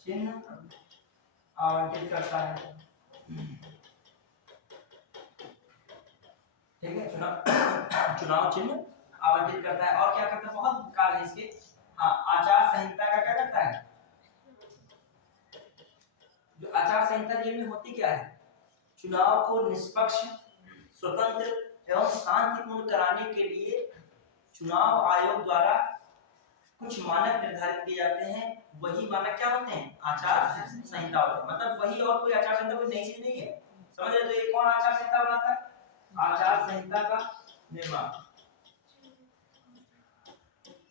चिन्ह आवंटित करता है। ठीक है, चुनाव चिन्ह आवंटित करता है। और क्या करता है? बहुत कार्य है इसके। हाँ, आचार संहिता का क्या करता है? जो आचार संहिता में होती क्या है? चुनाव को निष्पक्ष, स्वतंत्र एवं शांतिपूर्ण कराने के लिए चुनाव आयोग द्वारा कुछ मानक निर्धारित किए जाते हैं। वही मानक क्या होते हैं? आचार संहिता होते हैं। मतलब वही, और कोई आचार संहिता कोई नई चीज नहीं है। समझ रहे? तो ये कौन आचार संहिता बनाता है? आचार संहिता का निर्माण,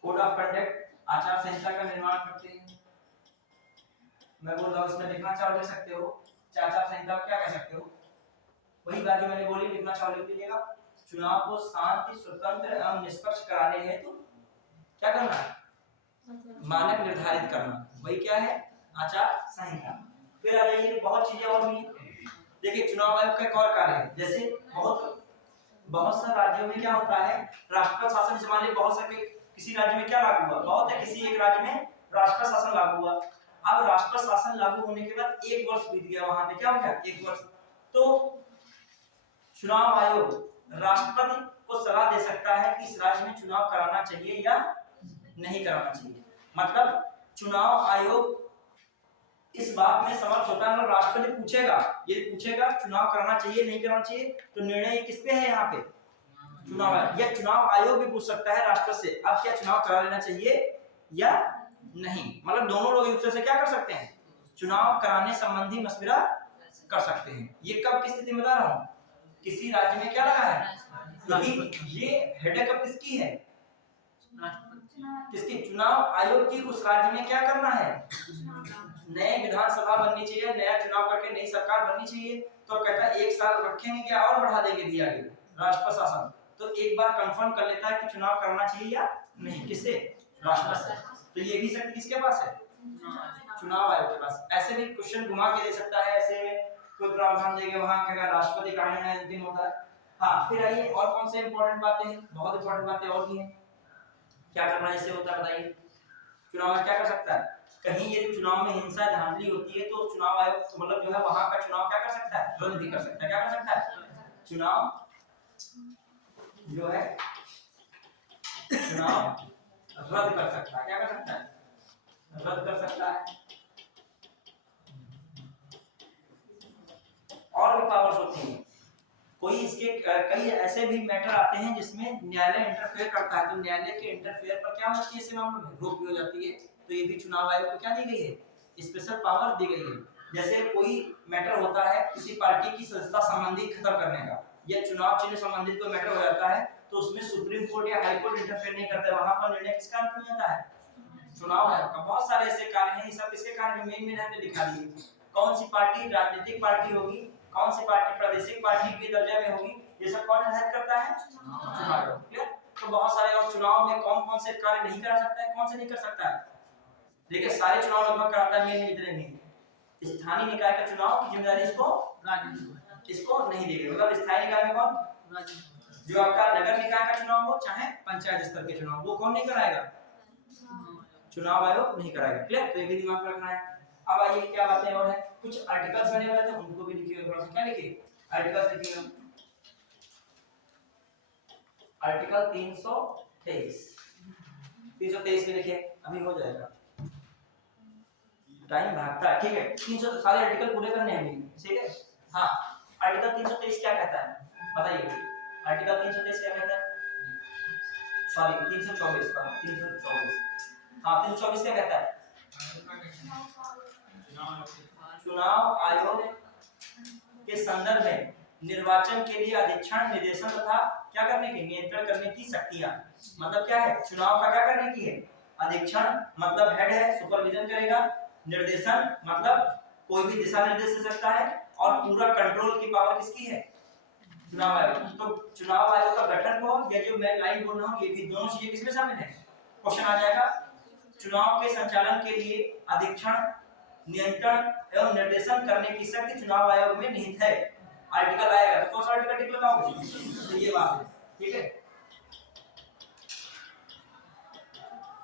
कोड ऑफ कंडक्ट आचार संहिता का निर्माण करते हैं। मैं बोल रहा हूँ इसमें लिखना चाहो लिख सकते हो, आचार संहिता क्या कह सकते हो? वही बात जो मैंने बोली, लिखना चाहो लिख लीजिएगा। चुनाव को शांति, स्वतंत्र एवं निष्पक्ष कराने हेतु क्या करना है? मानक निर्धारित करना। वही क्या है? आचार संहिता। फिर आ जाइए, बहुत चीजें और भी। देखिए, चुनाव आयोग का एक और कार्य है। जैसे बहुत से राज्यों में क्या होता है? राष्ट्रपति शासन। मान लीजिए बहुत से किसी राज्य में क्या लागू हुआ? बहुत है, किसी एक राज्य में राष्ट्रपति शासन लागू हुआ। अब राष्ट्रपति शासन लागू होने के बाद 1 वर्ष बीत गया, वहां पे क्या हो गया? 1 वर्ष। तो चुनाव आयोग राष्ट्रपति को सलाह दे सकता है कि इस राज्य में चुनाव कराना चाहिए या नहीं कराना चाहिए। मतलब चुनाव आयोग इस बात में समर्थ होता है। राष्ट्रपति पूछेगा चुनाव कराना चाहिए नहीं कराना चाहिए, तो निर्णय किस पे है? यहाँ पे चुनाव आयोग। या चुनाव आयोग भी पूछ सकता है राष्ट्रपति से, अब क्या चुनाव करा लेना चाहिए या नहीं। मतलब दोनों लोग एक दूसरे से क्या कर सकते हैं? चुनाव कराने संबंधी मशविरा कर सकते हैं। ये कब की स्थिति में बता रहा हूँ? किसी राज्य में क्या लगा है? क्योंकि ये हेडेक अब किसकी है? किसकी? चुनाव आयोग की। उस राज्य में क्या करना है? नए विधानसभा बननी चाहिए, नया चुनाव करके नई सरकार बननी चाहिए। तो कहता है 1 साल रखेंगे क्या और बढ़ा देंगे दिया गया राष्ट्रपति शासन। तो एक बार कंफर्म कर लेता है कि चुनाव करना चाहिए या नहीं। किससे? राष्ट्रपति से। तो ये भी शक्ति किसके पास है? चुनाव आयोग के पास। ऐसे भी क्वेश्चन घुमा के दे सकता है। ऐसे कोई प्रावधान देगा, वहां क्या राष्ट्रपति का निर्णय अंतिम होता है। हाँ, फिर आइए, और कौन से इंपॉर्टेंट बातें हैं? बहुत इंपॉर्टेंट बातें और भी हैं। क्या करना इससे होता है बताइए? चुनाव आयोग क्या कर सकता है? कहीं ये चुनाव में हिंसा धांधली होती है तो चुनाव आयोग मतलब जो है वहां का चुनाव क्या कर सकता है? रद्द भी कर सकता है। क्या कर सकता है? चुनाव जो है चुनाव रद्द कर सकता है। क्या कर सकता है? रद्द कर सकता है। और भी पावर्स होती हैं। कोई इसके कई ऐसे भी मैटर आते हैं जिसमें न्यायालय इंटरफेयर करता है, तो न्यायालय के इंटरफेयर पर क्या होती है, ऐसे मामलों में रोक भी हो जाती है। तो ये भी चुनाव आयोग को क्या दी गई है, स्पेशल पावर दी गई है। जैसे कोई मैटर होता है किसी पार्टी की सदस्यता संबंधी खत्म करने का, या चुनाव चिन्ह संबंधित कोई मैटर हो जाता है, तो उसमें सुप्रीम कोर्ट या हाई कोर्ट इंटरफेयर नहीं करता है, वहां पर निर्णय किसका अंतिम होता है, चुनाव आयोग का। बहुत सारे ऐसे कार्य हैं, ये सब इसके कार्य मेन हमने लिखा दिए। कौन सी पार्टी राजनीतिक पार्टी होगी, कौन सी पार्टी प्रादेशिक पार्टी के दर्जे में होगी, ये सब कौन निर्धारित करता है, चुनाव आयोग। क्लियर। तो बहुत सारे, और चुनाव में कौन कौन से कार्य नहीं करा सकता है, कौन से नहीं कर सकता है, देखिए सारे चुनाव लगभग कराता है, मेन इतने नहीं। स्थानीय निकाय का चुनाव की जिम्मेदारी इसको नहीं दी गई। मतलब स्थानीय निकाय में कौन, जो आपका नगर निकाय का चुनाव हो चाहे पंचायत स्तर के चुनाव, वो कौन नहीं कराएगा, चुनाव आयोग नहीं कराएगा। क्लियर। तो ये भी दिमाग में रखना है। अब आइए क्या बातें और है, कुछ आर्टिकल्स बने वाले थे उनको भी लिखिए थोड़ा सा। क्या लिखिए, आर्टिकल्स लिखिएगा। आर्टिकल 323 में लिखिए, अभी हो जाएगा, टाइम भागता है। ठीक है, 300 सारे आर्टिकल पूरे करने हैं अभी, ठीक है। हाँ, आर्टिकल 323 क्या कहता है बताइए, आर्टिकल 323 क्या कहता है, सॉरी 324, हाँ 324 क्या कहता है, चुनाव आयोग के संदर्भ में निर्वाचन के लिए अधीक्षण, निर्देशन तथा क्या करने की, नियंत्रण करने की शक्तियां। मतलब क्या है, चुनाव का क्या करने की है, अधीक्षण मतलब हेड है, सुपरविजन करेगा। निर्देशन मतलब कोई भी दिशा निर्देश दे सकता है, और पूरा कंट्रोल की पावर किसकी है, चुनाव आयोग। तो चुनाव आयोग का गठन को, या जो मैं लाइन बोल रहा हूँ, ये भी दोनों चीजें किसमें शामिल है, क्वेश्चन आ जाएगा। चुनाव के संचालन के लिए अधीक्षण, नियंत्रण एवं निर्देशन करने की शक्ति चुनाव आयोग में निहित है। आर्टिकल आएगा तो कौन सा आर्टिकल टिक लगाओगे, तो ये बात है। ठीक है,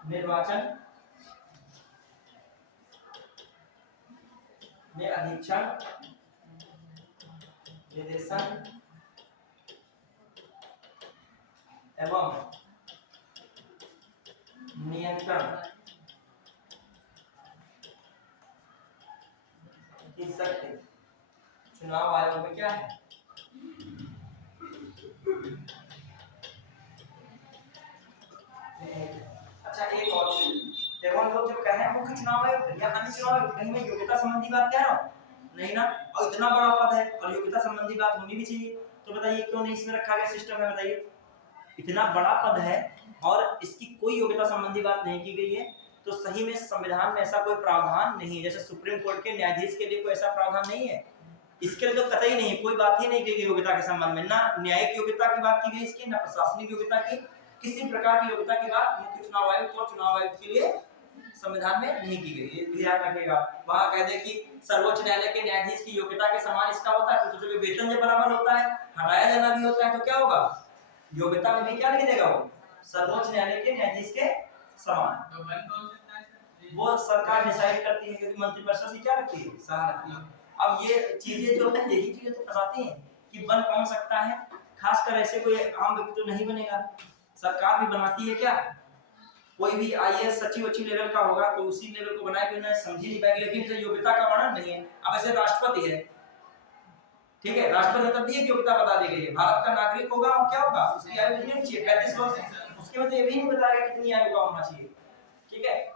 निर्वाचन में अधीक्षण, निर्देशन एवं नियंत्रण की शक्ति चुनाव आयोग में क्या है, अच्छा एक और देखो, हम लोग जब कह रहे हैं मुख्य चुनाव आयोग या अन्य चुनाव आयोग, कहीं मैं योग्यता संबंधी बात कह रहा हूँ नहीं ना, और इतना बड़ा पद है और योग्यता संबंधी बात होनी भी चाहिए, तो बताइए क्यों नहीं इसमें रखा गया सिस्टम है, बताइए। इतना बड़ा पद है और इसकी कोई योग्यता संबंधी बात नहीं की गई है, तो सही में संविधान में ऐसा कोई प्रावधान नहीं है। जैसे सुप्रीम कोर्ट के न्यायाधीश के लिए कोई ऐसा प्रावधान नहीं है, इसके लिए तो कतई नहीं, कोई बात ही नहीं की गई योग्यता के संबंध में, ना न्यायिक योग्यता की बात की गई इसकी, ना प्रशासनिक योग्यता की, किसी प्रकार की योग्यता की बात मुख्य चुनाव आयुक्त और चुनाव आयुक्त के लिए संविधान में नहीं की गई। ये ध्यान रखिएगा। वहां कह दे कि सर्वोच्च न्यायालय के न्यायाधीश की योग्यता के समान इसका होता है, तो जो वेतन जब बराबर होता है, हटाया जाना भी होता है, तो क्या होगा, योग्यता में भी क्या लिख देगा वो, सर्वोच्च न्यायालय के न्यायाधीश के समान। वो सरकार डिसाइड करती है, क्योंकि मंत्रिपरिषद की क्या रखती है, सलाह रखती है। अब ये चीजें जो है, यही चीजें तो फंसाती हैं कि बन कौन सकता है, खासकर ऐसे कोई आम व्यक्ति तो नहीं बनेगा, सरकार भी बनाती है क्या, कोई भी आईएएस सचिव अच्छी लेवल का होगा तो उसी लेवल को बनाए, कि उन्हें समझ नहीं पाएगी, लेकिन इसे योग्यता का वर्णन नहीं है। अब ऐसे राष्ट्रपति है, ठीक है, राष्ट्रपति तब भी एक योग्यता बता दी गई है, भारत का नागरिक होगा और क्या होगा, उसकी आयु कितनी होनी चाहिए, 35 वर्ष, उसके बाद ये भी नहीं बताया कितनी आयु का होना चाहिए। ठीक है,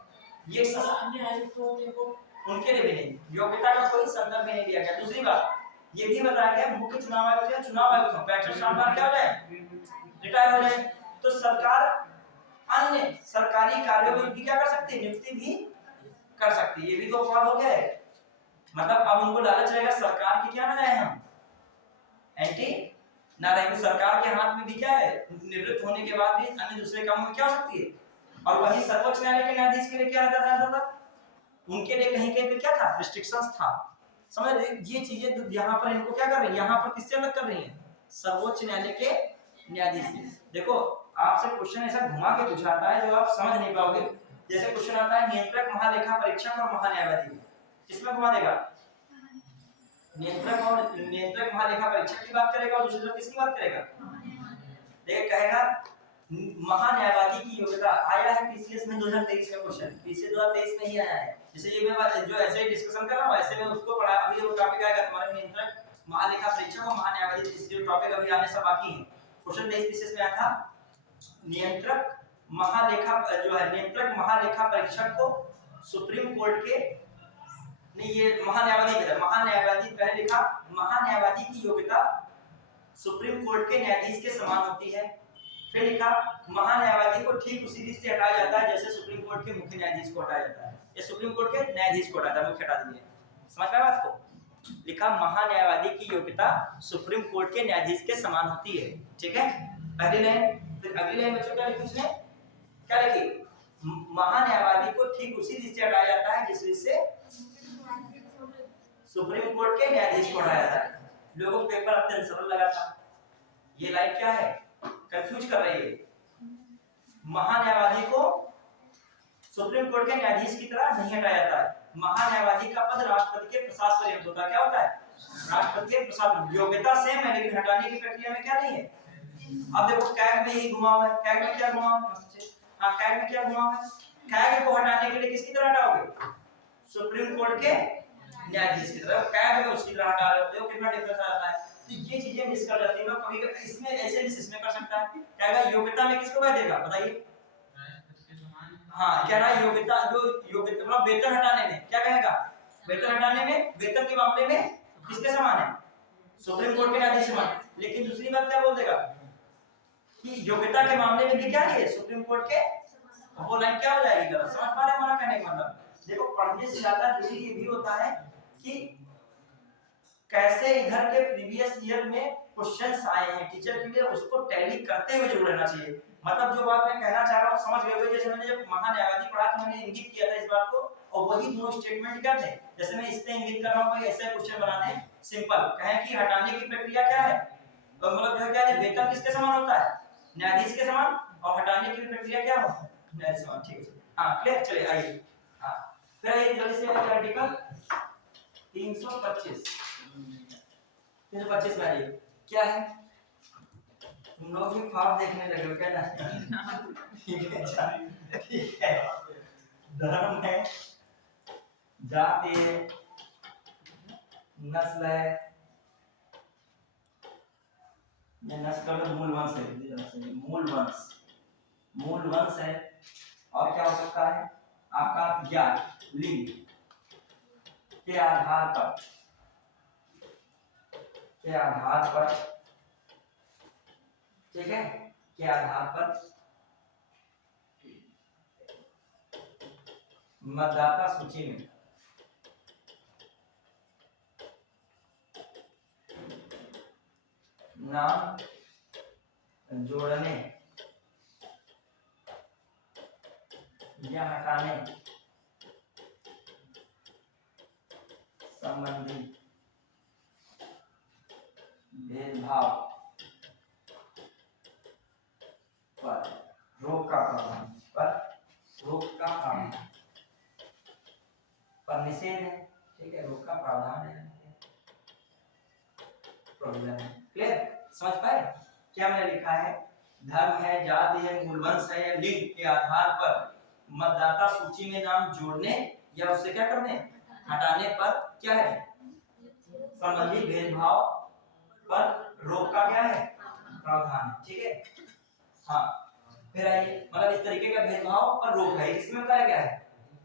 ये अन्य आयु को देखो, उनके लिए भी नहीं, योग्यता का कोई संदर्भ नहीं दिया गया। दूसरी बात ये भी बताया गया, मुख्य चुनाव आयुक्त या चुनाव आयुक्त 65 साल बाद क्या हो जाए, रिटायर हो जाए, तो सरकार अन्य सरकारी कार्यों में भी क्या कर सकती है, नियुक्ति भी कर सकती है। ये भी तो अपराध हो गया है, मतलब अब उनको लालच रहेगा सरकार की क्या ना जाए, हम एंटी ना रहेंगे, सरकार के हाथ में भी क्या है, निवृत्त होने के बाद भी अन्य दूसरे कामों में क्या हो सकती है। और वही सर्वोच्च न्यायालय के न्यायाधीश के लिए क्या रहता था, उनके लिए कहीं कहीं पे क्या था, रिस्ट्रिक्शंस था। समझ रहे, ये चीजें यहाँ पर इनको क्या कर रही है, यहाँ पर किससे अलग कर रही है, सर्वोच्च न्यायालय के न्यायाधीश से। देखो आपसे क्वेश्चन ऐसा घुमा के पूछाता है जो आप समझ नहीं पाओगे। जैसे क्वेश्चन आता है नियंत्रक, महालेखा परीक्षक और महान्यायवादी, किसमें घुमा देगा, नियंत्रक और नियंत्रक महालेखा परीक्षक की बात करेगा और दूसरी तरफ किसकी बात करेगा, देखिए कहेगा महान्यायवादी की योग्यता आया है पीसीएस में 2023 में क्वेश्चन, पीसीएस 2023 में ही आया है। जैसे ये मैं जो ऐसे डिस्कशन कर रहा हूं ऐसे में उसको पढ़ा। अभी वो टॉपिक आएगा तुम्हारे नियंत्रक महालेखा परीक्षक और महान्यायवादी, इसलिए टॉपिक अभी आने से बाकी है। क्वेश्चन 23 पीसीएस में आया था नियंत्रक महालेखा जो है नियंत्रक महालेखा परीक्षक को सुप्रीम कोर्ट के नहीं, ये महान्यायवादी पहले लिखा महान्यायवादी की योग्यता सुप्रीम कोर्ट के न्यायाधीश के समान होती है। फिर लिखा महान्यायवादी को ठीक उसी रीत से हटाया जाता है जैसे सुप्रीम कोर्ट के मुख्य न्यायाधीश को हटाया जाता है। ये सुप्रीम कोर्ट के न्यायाधीश को हटाता है, मुख्य हटा दिए। समझ पाए बात को? लिखा महान्यायवादी की योग्यता सुप्रीम कोर्ट के न्यायाधीश के समान होती है। ठीक है, पहली लाइन। फिर अगली लाइन बच्चों क्या लिखी उसने, क्या लिखी, महान्यायवादी को ठीक उसी रीत से हटाया जाता है जिस रीत से सुप्रीम कोर्ट के न्यायाधीश को हटाया जाता है। लोगों को पेपर अत्यंत सरल लगा था। ये लाइन क्या है, कंफ्यूज कर रही है। महान्यायवादी को सुप्रीम कोर्ट के न्यायाधीश की तरह नहीं हटाया जाता है। महान्यायवादी का पद राष्ट्रपति के प्रसाद पर्यंत होता है। क्या होता है, राष्ट्रपति के प्रसाद। योग्यता सेम है लेकिन हटाने की प्रक्रिया में क्या नहीं है। अब देखो कैग में ही घुमा हुआ है, कैग में क्या घुमा हुआ है, हां कैग में क्या घुमा हुआ है, कैग को हटाने के लिए किसकी तरह हटाओगे, सुप्रीम कोर्ट के न्यायाधीश की तरह। कैग में उसकी तरह हटा रहे हो, देखो कितना डिफरेंस आता है। तो ये चीजें मिस कर जाती है ना कभी, इसमें ऐसे मिस इसमें कर सकता है। क्या कहा योग्यता में किसको कह देगा बताइए, हाँ कह रहा है योग्यता, जो योग्यता मतलब वेतन हटाने में क्या कहेगा, वेतन हटाने में, वेतन के मामले में किसके समान है, सुप्रीम कोर्ट के न्यायाधीश के समान। लेकिन दूसरी बात क्या बोल देगा कि योग्यता के मामले में भी क्या है, सुप्रीम कोर्ट के। वो लाइन क्या हो जाएगी गलत, समझ पा रहे हैं हमारा कहने का मतलब। देखो पढ़ने से ज्यादा जरूरी ये भी होता है कि कैसे इधर के प्रीवियस ईयर में क्वेश्चंस आए हैं टीचर के लिए, उसको टैली करते हुए जरूर रहना चाहिए। मतलब जो बात मैं कहना चाह रहा हूँ समझ गए होंगे। जैसे मैंने जब महान्यायवादी पढ़ा तो मैंने इंगित किया था इस बात को, और वही दो स्टेटमेंट क्या थे। जैसे मैं इस पे इंगित कर रहा हूँ, कोई ऐसा क्वेश्चन बनाने सिंपल कहें कि हटाने की प्रक्रिया क्या है, तो मतलब जो क्या है, वेतन किसके समान होता है, न्यायाधीश के समान, और हटाने की प्रक्रिया क्या होती है, न्यायाधीश समान। ठीक है, हाँ क्लियर। चलिए आइए, हाँ फिर आइए जल्दी से आर्टिकल 325 में आइए। क्या है, तुम लोग भी ख्वाब देखने लगे हो क्या ना। ठीक है, ठीक है। धर्म है, जाति है, नस्ल है, नस्ल का मूल वंश है, मूल वंश है। और क्या हो सकता है आपका ज्ञान, लिंग के आधार पर, ठीक है, के आधार पर मतदाता सूची में नाम जोड़ने या हटाने संबंधी भेदभाव पर रोक का प्रावधान, पर निषेध है। ठीक है, रोक का प्रावधान है, प्रॉब्लम है। क्लियर, समझ पाए क्या मैंने लिखा है। धर्म है, जाति है, मूल वंश है या लिंग के आधार पर मतदाता सूची में नाम जोड़ने या उससे क्या करने, हटाने पर क्या है, संबंधी भेदभाव पर रोक का क्या है, प्रावधान। ठीक है, हाँ फिर आइए, मतलब इस तरीके का भेदभाव पर रोक है, इसमें बताया गया है।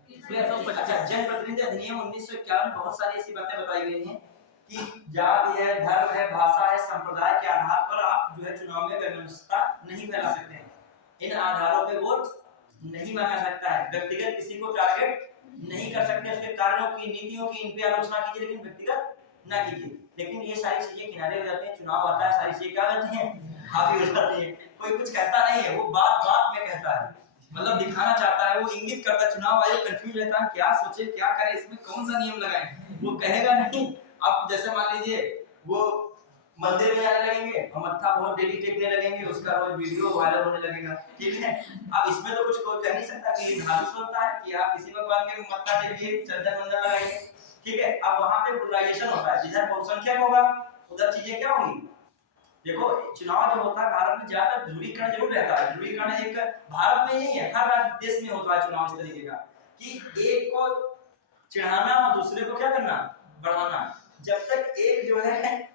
अच्छा, जनप्रतिनिधि अधिनियम 1951 बहुत सारी ऐसी बातें बताई गई हैं कि जाति है, धर्म है, भाषा है, संप्रदाय के आधार पर आप जो है चुनाव में वैमनस्यता नहीं फैला सकते हैं। इन आधारों पे वोट नहीं मांगा सकता है। व्यक्तिगत किसी को टारगेट नहीं कर सकते, उसके कार्यों की, नीतियों की इन पे आलोचना कीजिए लेकिन व्यक्तिगत ना कीजिए। लेकिन ये सारी चीजें किनारे हो जाती हैं, चुनाव आता है, सारी चीजें क्या होती हैं, हावी हो जाती है। कोई कुछ कहता नहीं है, वो बात बात में कहता है, मतलब दिखाना चाहता है, वो इंगित करता है। चुनाव आयोग कंफ्यूज रहता है, क्या सोचे क्या करे, इसमें कौन सा नियम लगाएं, वो कहेगा नहीं। अब जैसे मान लीजिए वो मंदिर में आने लगेंगे और मत्था बहुत डेली टेकने लगेंगे, उसका रोज वीडियो वायरल होने लगेगा। ठीक है, अब इसमें तो कुछ कोई कह नहीं सकता कि ये धार्मिक होता है कि आप किसी भगवान के मत्था टेकिए, चंदन वंदन लगाइए। ठीक है, अब वहां पे पोलराइजेशन होता है, जिधर बहुसंख्यक होगा उधर चीजें क्या होंगी, देखो चुनाव जो होता है भारत में ज्यादातर ध्रुवीकरण जरूर रहता है। ध्रुवीकरण एक भारत में ही नहीं है, हर राज्य देश में होता है चुनाव इस तरीके का कि एक को चिढ़ाना और दूसरे को क्या करना, बढ़ाना। जब तक एक जो है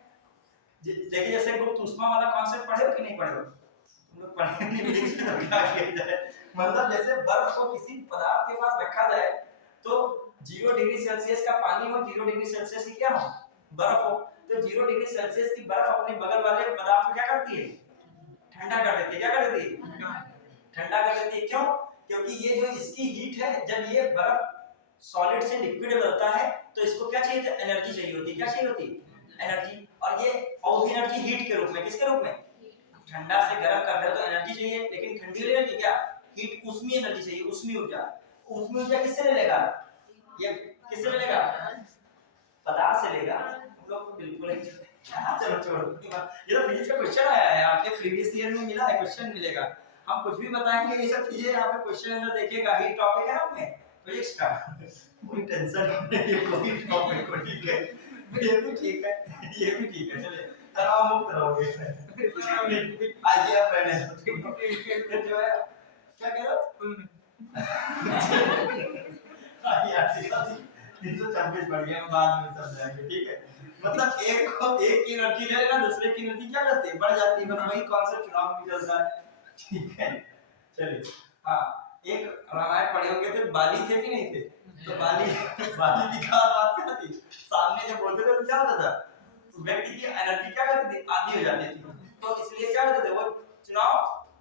देखिए जैसे गुप्त ऊष्मा वाला कॉन्सेप्ट पढ़े हो कि नहीं पढ़े हो? तुम लोग पढ़े नहीं होंगे तो क्या किया जाए, मतलब जैसे बर्फ को किसी पदार्थ के पास रखा जाए तो 0 डिग्री सेल्सियस का पानी हो, 0 डिग्री सेल्सियस की क्या हो, बर्फ हो, तो 0 डिग्री सेल्सियस की बर्फ अपने बगल वाले पदार्थ को क्या करती है, ठंडा कर देती है। क्या कर देती है, ठंडा कर देती है। क्यों? क्योंकि ये जो इसकी हीट है, जब ये बर्फ सॉलिड से लिक्विड बनता है तो इसको क्या चाहिए, एनर्जी चाहिए होती है। क्या चाहिए होती है, एनर्जी। और ये और एनर्जी हीट के रूप में, किसके रूप में, ठंडा से गर्म कर रहे हो तो एनर्जी चाहिए, लेकिन ठंडी एनर्जी क्या, हीट, ऊष्मीय एनर्जी चाहिए, ऊष्मीय ऊर्जा। ऊष्मीय ऊर्जा किससे ले लेगा, ये किससे लेगा, पदार्थ से लेगा। हम लोग बिल्कुल चलो छोड़ो, ये तो फिजिक्स का क्वेश्चन आया है, आपके प्रीवियस ईयर में मिला है, क्वेश्चन मिलेगा। हम कुछ भी बताएंगे ये सब चीजें यहाँ पे क्वेश्चन अंदर देखिएगा। ही टॉपिक है आपने फिजिक्स का, कोई टेंशन नहीं है, कोई टॉपिक को, ठीक है, ये भी ठीक है, ये भी ठीक है। चलिए तनाव मुक्त रहोगे। आज ये मैंने जो है क्या कह रहा हूँ, यार 326 बढ़ गया, बाद में समझाएंगे, ठीक है। मतलब एक को एक की एनर्जी ले लेना, दूसरे की एनर्जी क्या करती है, बढ़ जाती है। बस वही कॉन्सेप्ट चुनाव में चलता है, ठीक है। चलिए हाँ, एक रामायण पढ़े होंगे तो बाली थे कि नहीं थे, तो बाली की क्या बात क्या थी, सामने जब बोलते थे तो क्या होता था, व्यक्ति की एनर्जी क्या करती थी, आधी हो जाती थी। तो इसलिए क्या करते थे वो चुनाव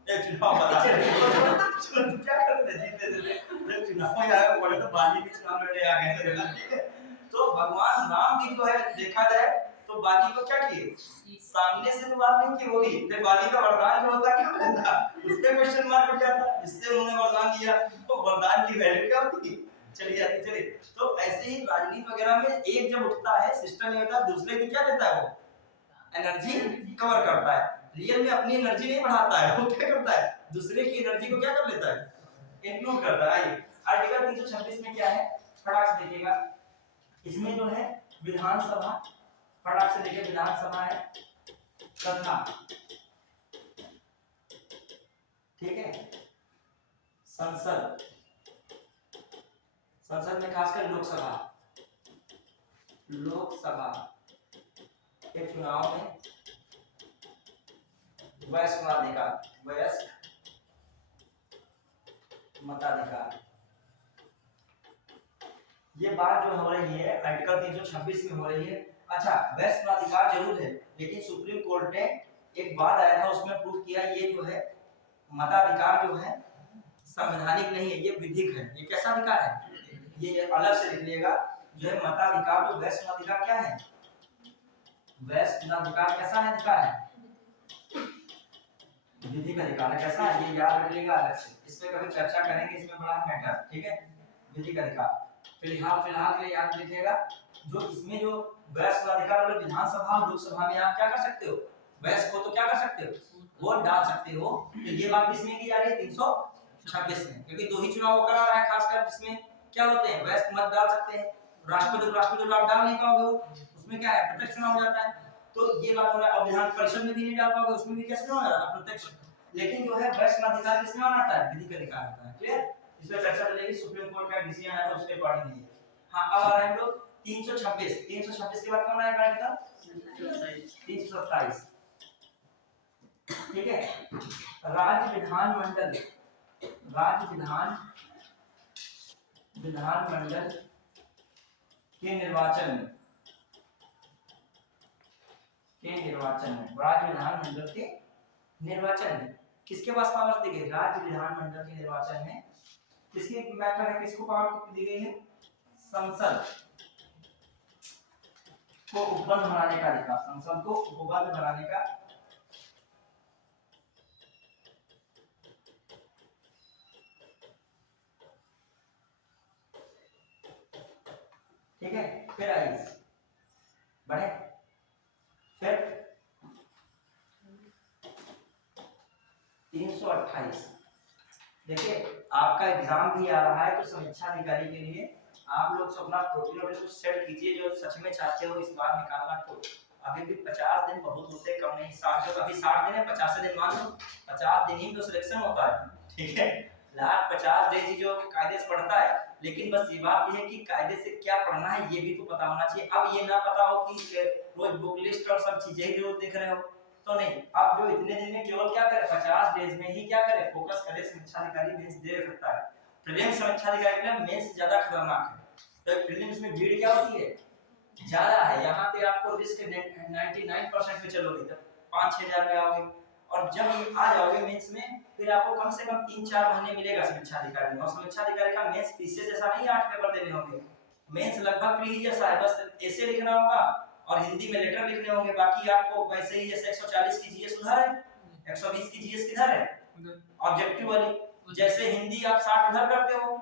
वाला क्या करते थे, जीतते थे। जब चुनाव में आए पड़े तो बाली के चुनाव लड़े आ गए थे, ठीक है। तो भगवान राम की जो है देखा जाए तो बाली को क्या किए, सामने से तो बात नहीं की होगी, फिर बाली का वरदान जो होता क्या होता, उसपे क्वेश्चन मार्क उठ जाता, जिससे उन्होंने वरदान दिया तो वरदान की वैल्यू क्या होती, चली जाती। चलिए तो ऐसे ही राजनीति वगैरह में एक जब उठता है सिस्टम ये होता है, दूसरे की क्या देता है, वो एनर्जी कवर करता है। रियल में अपनी एनर्जी नहीं बढ़ाता है, वो क्या करता है, दूसरे की एनर्जी को क्या कर लेता है, इंक्लूड करता है। आइए आर्टिकल 326 में क्या है, फटाक से देखिएगा। इसमें जो है विधानसभा, फटाक से देखिए, विधानसभा है तथा, ठीक है, संसद, संसद में खासकर लोकसभा के चुनाव में वयस्क मताधिकार, ये बात जो हो रही है आर्टिकल 326 में हो रही है। अच्छा, वयस्क मताधिकार जरूर है, लेकिन सुप्रीम कोर्ट ने एक बात आया था उसमें प्रूफ किया, ये जो है मताधिकार जो है संवैधानिक नहीं है, ये विधिक है। ये कैसा अधिकार है, ये अलग से लिख लीजिएगा, जो है मताधिकार, तो वयस्क मताधिकार क्या है, वयस्क मताधिकार कैसा है, अधिकार है, विधिक अधिकार है। कैसा है, ये याद रखिएगा अलग से, इस पे कभी चर्चा करेंगे, इसमें बड़ा मैटर, ठीक है। विधिक अधिकार फिलहाल के लिए याद रखिएगा। जो इसमें जो वयस्क अधिकार वाले विधानसभा और लोकसभा में आप क्या कर सकते हो, वयस्क को तो क्या कर सकते हो, वोट डाल सकते हो। तो ये बात किसमें की जा रही है, 326 में, क्योंकि दो ही चुनाव करा रहा है खासकर, जिसमें क्या होते हैं, वयस्क मत डाल सकते हैं, राष्ट्रपति आप डाल नहीं पाओगे, उसमें क्या है, प्रत्यक्ष चुनाव हो जाता है। तो ये बात हो रहा है। और विधान परिषद में भी नहीं डाल पाओगे, उसमें भी कैसे चुनाव हो जाता है, प्रत्यक्ष। लेकिन जो है वयस्क अधिकार किसमें आता है, विधिक अधिकार आता है। क्लियर, इसमें चर्चा चलेगी, सुप्रीम कोर्ट का डिसीजन है तो उसके अकॉर्डिंग नहीं है। हाँ, अब आ रहे हैं हम लोग 326 के बाद कौन आएगा आर्टिकल 327, ठीक है। राज्य विधानमंडल के निर्वाचन में, राज्य विधानमंडल के निर्वाचन में किसके पास पावर दी गई, राज्य विधानमंडल के निर्वाचन में किसकी मैटर है, किसको पावर दी गई है, संसद को उपबंध बनाने का अधिकार, संसद को उपबंध बनाने का, ठीक है। फिर आइए बढ़े, फिर 328, देखिए आपका एग्जाम भी आ रहा है तो समीक्षा अधिकारी के लिए आप लोग अपना प्रोफाइल को सेट कीजिए, जो सच में चाहते हो इस बार निकालना। तो अभी भी 50 दिन बहुत होते हैं, कम नहीं। 60 जो अभी 60 दिन है, 50 दिन मान लो, 50 दिन ही तो सिलेक्शन होता है, ठीक है। लास्ट 50 डेज ही जो कायदे से पढ़ता है, लेकिन बस ये बात ये है कि कायदे से क्या पढ़ना है ये भी तो पता होना चाहिए। अब ये ना पता हो कि रोज बुक लिस्ट और सब चीजें ही रोज देख रहे हो तो नहीं। अब जो इतने दिन में केवल क्या करे, 50 डेज में ही क्या करे, फोकस करे, समीक्षा अधिकारी मेंस दे सकता है। प्रीलिम्स समीक्षा अधिकारी के लिए मेंस ज्यादा खतरनाक है। तो प्रीलिम्स में भीड़ क्या होती है, ज्यादा है। यहाँ पे आपको रिस्क 99% पे चलोगे तब 5-6 हजार में आओगे, और जब ये आ जाओगे मेंस में फिर आपको कम से कम 3-4 महीने मिलेगा समीक्षा अधिकारी में। और समीक्षा अधिकारी का मेंस पीसीएस जैसा नहीं 8 पेपर देने होंगे, मेंस लगभग प्री जैसा है, बस ऐसे लिखना होगा और हिंदी में लेटर लिखने होंगे। बाकी आपको वैसे ही जैसे 140 की जीएस उधर है, 120 की जीएस किधर है, ऑब्जेक्टिव वाली। जैसे हिंदी आप 60 उधर करते हो,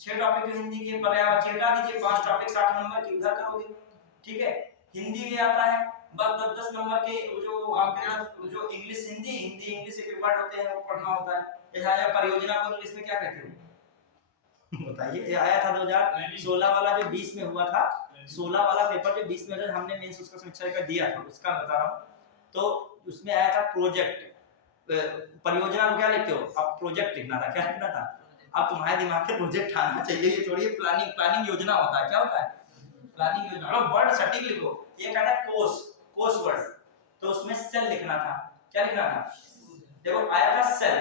6 टॉपिक जो हिंदी के पर्यावरण चेटा दीजिए, 5 टॉपिक 60 नंबर की उधर करोगे, ठीक है। हिंदी में आता है बस 10-10 नंबर के जो आपके जो इंग्लिश हिंदी इंग्लिश के वर्ड होते हैं वो पढ़ना होता है। या परियोजना को इंग्लिश में क्या कहते हो बताइए। ये आया था 2016 वाला जो 20 में हुआ था, 16 वाला पेपर जो 20 में हमने मेंस उसका समीक्षा का दिया था, उसका बता रहा हूं। तो उसमें आया था प्रोजेक्ट, परियोजना को क्या लिखते हो आप, प्रोजेक्ट लिखना था। क्या लिखना था, अब तुम्हारे दिमाग में प्रोजेक्ट आना चाहिए, ये थोड़ी प्लानिंग योजना होता है। क्या होता है, प्लानिंग योजना। और वर्ड सटीक लिखो। ये कहता है कोर्स वर्ड, तो उसमें सेल लिखना था। क्या लिखना था, देखो आया था सेल,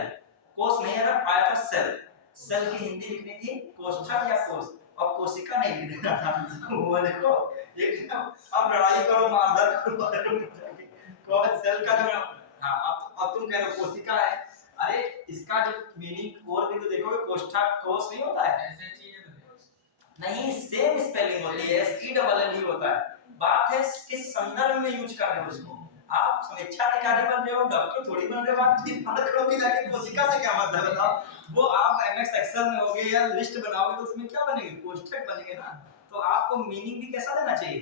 कोर्स नहीं आया था सेल। सेल की हिंदी लिखनी थी कोष्ठक या कोष, और कोशिका नहीं लिखना था। वो देखो एकदम, अब लड़ाई करो मारधर करो कौन सेल का जो, हाँ अब तुम कह रहे हो कोशिका है। अरे इसका जो मीनिंग और भी तो देखोगे, कोष्ठक कोष नहीं होता है, नहीं सेम स्पेलिंग होती है, SELL होता है। बात है किस संदर्भ में यूज कर रहे हो उसको। आप समीक्षा अधिकारी बन रहे हो, डॉक्टर थोड़ी बन रहे हो। आप ठीक फर्क करो कि जाके कोशिका से क्या मतलब है बताओ। वो आप MS एक्सेल में होगे या लिस्ट बनाओगे तो उसमें क्या बनेगी, कोष्ठक बनेंगे ना। तो आपको मीनिंग भी कैसा देना चाहिए,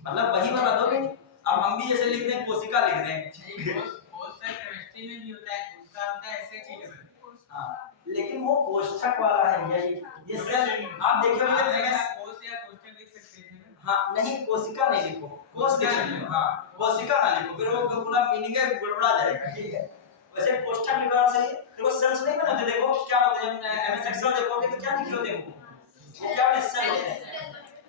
मतलब वही वाला दोगे नहीं। अब हम भी ऐसे लिख दें कोशिका लिख दें, केमिस्ट्री में भी होता है, उसका होता है SHEL। हां लेकिन वो कोष्ठक वाला है भैया। ये सेल आप देखिए कोष या कोष्ठक लिख सकते हैं। हाँ नहीं, कोशिका नहीं लिखो, कोष लिख सकते हो। हाँ कोशिका ना लिखो, फिर वो पूरा मीनिंग है गड़बड़ा जाएगा, ठीक है। वैसे कोष्ठक लिखना सही। देखो सेल्स नहीं बनाते, देखो क्या होते हैं, जब MS एक्सेल देखोगे तो क्या लिखे होते हैं, वो क्या होते हैं, सेल होते हैं।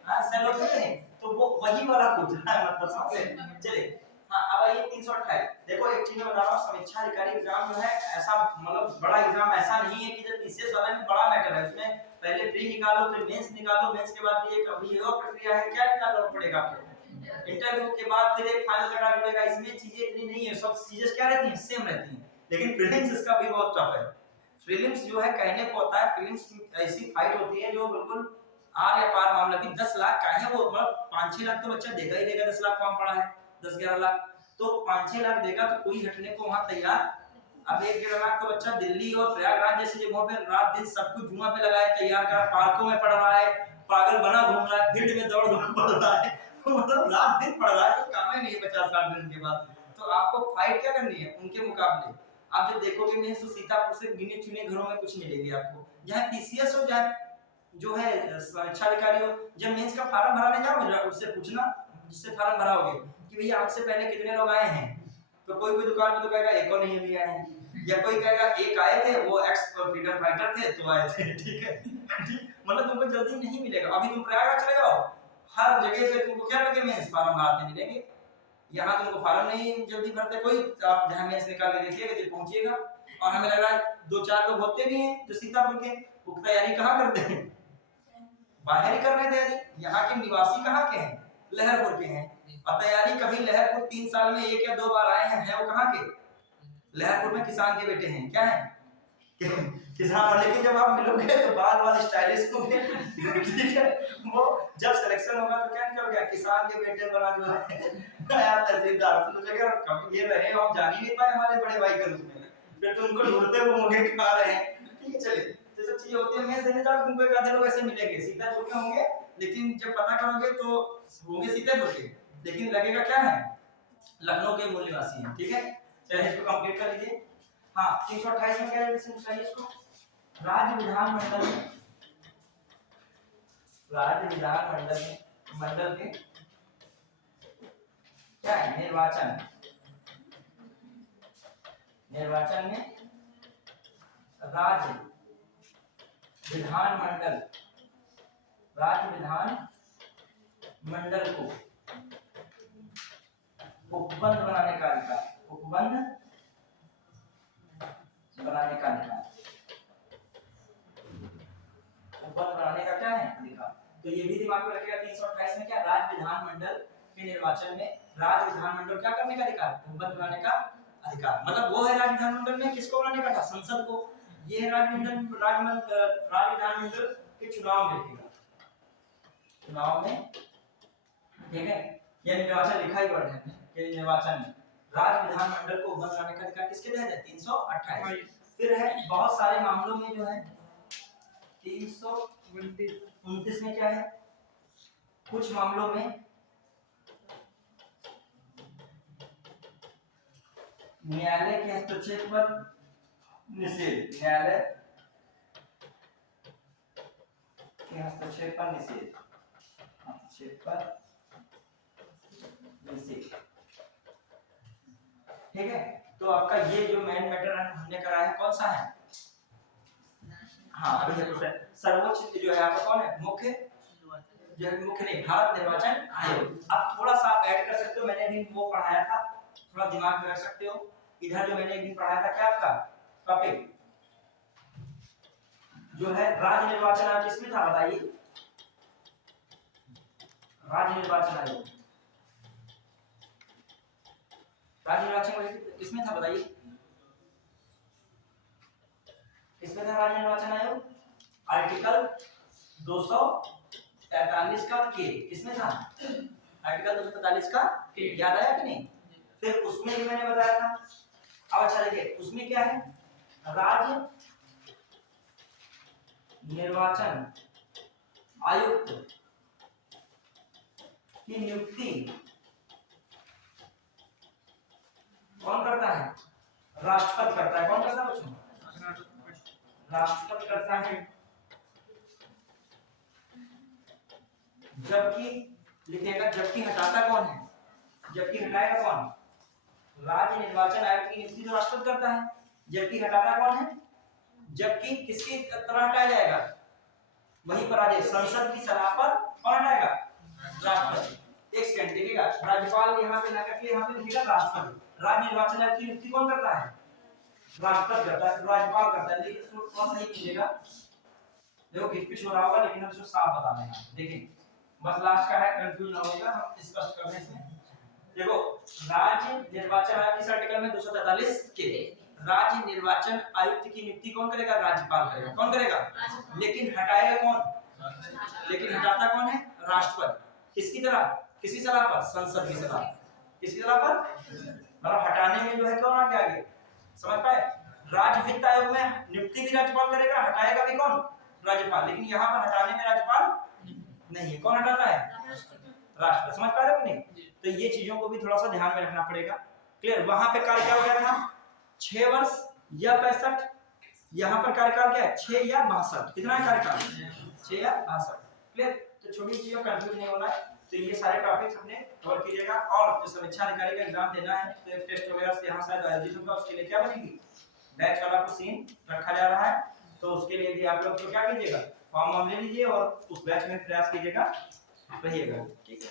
हां सेल होते हैं, तो वो वही वाला पूछना है, मतलब समझे। चलिए हाँ अब आइए 328। देखो एक चीज मैं बता रहा हूँ, समीक्षा अधिकारी एग्जाम जो है ऐसा मतलब बड़ा एग्जाम ऐसा नहीं है कि जब पीसीएस वाला में बड़ा मैटर है। उसमें पहले प्री निकालो, फिर मेंस निकालो, मेंस के बाद ये अभी और प्रक्रिया है, क्या निकालना पड़ेगा आपको, इंटरव्यू के बाद फिर एक फाइनल कटा जुड़ेगा। इसमें चीजें इतनी नहीं है, सब चीजें क्या रहती हैं, सेम रहती हैं। लेकिन प्रीलिम्स इसका भी बहुत टफ है। प्रीलिम्स जो है कहने को होता है, प्रीलिम्स ऐसी फाइट होती है जो बिल्कुल आर या पार मामला की। 10 लाख का है वो, मतलब 5-6 लाख तो बच्चा देगा ही देगा। 10 लाख फॉर्म पड़ा है, 10-11 लाख, तो 5-6 लाख देगा तो कोई हटने को वहां तैयार। अब 1-1.5 लाख तो बच्चा दिल्ली और प्रयागराज जैसी जगहों पे रात दिन सब कुछ जुआ पे लगाए तैयार कर, पार्कों में पढ़ रहा है, पागल बना घूम रहा है, फील्ड में दौड़ पढ़ रहा है, मतलब रात दिन पढ़ रहा है, तो काम ही नहीं है 50-60 दिन के बाद। तो आपको फाइट क्या करनी है उनके मुकाबले। आप जब देखोगे मैं तो सीतापुर से गिने चुने घरों में कुछ मिलेगी आपको, जहां पीसीएस हो जाए जो है समीक्षा अधिकारी हो। जब मेंस का फॉर्म भराने जाओगे उससे पूछना, जिससे फॉर्म भराओगे कि भैया आपसे पहले कितने लोग आए हैं, तो कोई दुकान में तो कहेगा एक और नहीं भी आए हैं, या कोई कहेगा एक आए थे वो एक्स फ्रीडम फाइटर थे तो आए थे, ठीक है। मतलब तुमको जल्दी नहीं मिलेगा। अभी तुम प्रयागराज चले जाओ, हर जगह पे तुमको क्या लगे मेंस फॉर्म भरते मिलेंगे। यहाँ तुमको फॉर्म नहीं जल्दी भरते कोई, तो आप जहाँ मेंस निकाल के देखिएगा जब पहुंचिएगा। और हमें लग रहा है 2-4 लोग होते भी हैं जो सीतापुर के, वो तैयारी कहाँ करते हैं, बाहर ही कर रहे हैं तैयारी। यहाँ के निवासी कहाँ के हैं, लहरपुर के हैं, और तैयारी कभी लहरपुर 3 साल में 1 या 2 बार आए हैं वो कहाँ के, लहरपुर में किसान के बेटे हैं। क्या है किसान, लेकिन जब आप मिलोगे तो बाल वाले स्टाइलिश होंगे, ठीक है। वो जब सिलेक्शन होगा तो क्या निकल गया, किसान के बेटे बना जो है नया तहसीलदार। तो सोचेगा कभी ये रहे हम जान ही नहीं पाए हमारे बड़े भाई के रूप में, फिर तो उनको ढूंढते हुए होंगे खा रहे हैं, ठीक है। चलिए ये सब चीजें होती है। मैं देने जाऊँ तुमको एक आधे लोग ऐसे मिलेंगे सीतापुर के होंगे, लेकिन जब पता करोगे तो होंगे सीतापुर के, लेकिन लगेगा क्या है लखनऊ के मूल निवासी हैं, ठीक है। चलिए इसको कंप्लीट कर लीजिए। हाँ 328 में क्या है बताइए इसको। राज्य विधानमंडल में, राज्य विधानमंडल में मंडल के क्या है निर्वाचन। निर्वाचन में राज्य विधानमंडल को उपबंध बनाने का अधिकार, उपबंध बनाने का अधिकार, उपबंध बनाने का क्या है अधिकार। तो ये भी दिमाग में रखिएगा 328 में क्या राज्य विधानमंडल के निर्वाचन में राज्य विधानमंडल क्या करने का अधिकार, उपबंध बनाने का अधिकार। मतलब वो है राज्य विधानमंडल में किसको बनाने का था, संसद को। ये है राज्य विधानमंडल के चुनाव में देखिएगा, चुनाव में ठीक है। ये निर्वाचन लिखा ही वर्ड है कि निर्वाचन में राज्य विधानमंडल को उपबंध बनाने का अधिकार किसके तहत है 328। फिर है बहुत सारे मामलों में जो है 329 में क्या है, कुछ मामलों में न्यायालय के हस्तक्षेप पर निषेध, न्यायालय के हस्तक्षेप पर निषेध, हस्तक्षेप पर निषेध ठीक है। तो आपका ये जो मेन मैटर हमने करा है कौन सा है, हाँ अभी सर्वोच्च जो है आपका कौन है, मुख्य जो है मुख्य नहीं, भारत निर्वाचन आयोग। अब थोड़ा सा आप ऐड कर सकते हो, मैंने भी वो पढ़ाया था, थोड़ा दिमाग में रख सकते हो। इधर जो मैंने एक दिन पढ़ाया था क्या आपका टॉपिक जो है राज्य निर्वाचन आयोग किसमें था बताइए, राज्य निर्वाचन आयोग, राज्य निर्वाचन आयोग किसमें था बताइए, किसमें था राज्य निर्वाचन आयोग, आर्टिकल 243 का के, किसमें था आर्टिकल 243 का के, याद आया कि नहीं। फिर उसमें भी मैंने बताया था। अब अच्छा देखिए उसमें क्या है, राज्य निर्वाचन आयुक्त की नियुक्ति कौन करता है, राष्ट्रपति करता है। कौन करता है बच्चों, राष्ट्रपति करता है। जबकि लिखेगा जबकि हटाता कौन है, जबकि हटाएगा कौन, राज्य निर्वाचन आयोग की नियुक्ति तो राष्ट्रपति करता है, जबकि हटाता कौन है, जबकि किसकी तरह हटाया जाएगा, वहीं पर आज संसद की सलाह पर कौन हटाएगा, राष्ट्रपति। एक सेकंड देखिएगा, राज्यपाल यहाँ पे ना करके यहाँ पे लिखिएगा राष्ट्रपति। राज्य निर्वाचन आयोग की नियुक्ति कौन करता है, राष्ट्रपति करता है, राज्यपाल करता है। लेकिन कौन सही कीजिएगा, देखो किस हो रहा होगा लेकिन हम इसको साफ बता देंगे। देखिए बस लास्ट का है, कंफ्यूज ना होगा, हम डिस्कस कर रहे हैं। देखो राज्य निर्वाचन आयोग किस आर्टिकल में 243 के, राज्य निर्वाचन आयुक्त की नियुक्ति कौन करेगा, राज्यपाल करेगा। कौन करेगा, लेकिन हटाएगा कौन, लेकिन हटाता कौन है, राष्ट्रपति। किसकी तरह, किसकी सलाह पर, संसद की सलाह, किसकी सलाह पर, मतलब हटाने में जो है कौन आगे आगे, समझ पाए। राज्य वित्त आयोग में नियुक्ति भी राज्यपाल करेगा, हटाएगा भी कौन, राज्यपाल। लेकिन यहाँ पर हटाने में राज्यपाल नहीं है, कौन हटाता है, राष्ट्रपति। समझ पा रहे हो कि नहीं। तो ये चीजों को भी थोड़ा सा ध्यान में रखना पड़ेगा। क्लियर, वहां पे कार्यकाल क्या था 6 वर्ष या 65, यहाँ पर कार्यकाल क्या है 6 या 62। कितना है कार्यकाल, 6 या 62। क्लियर, तो छोटी चीजों कंफ्यूज नहीं होना है। तो ये सारे टॉपिक्स अपने कवर कीजिएगा। और जो समीक्षा अधिकारी का एग्जाम देना है तो एक टेस्ट वगैरह से यहाँ शायद आयोजित होगा, उसके लिए क्या बनेगी, बैच वाला को सीन रखा जा रहा है। तो उसके लिए भी आप लोग तो क्या कीजिएगा, फॉर्म ले लीजिए और उस बैच में प्रयास कीजिएगा, रहिएगा। ठीक है।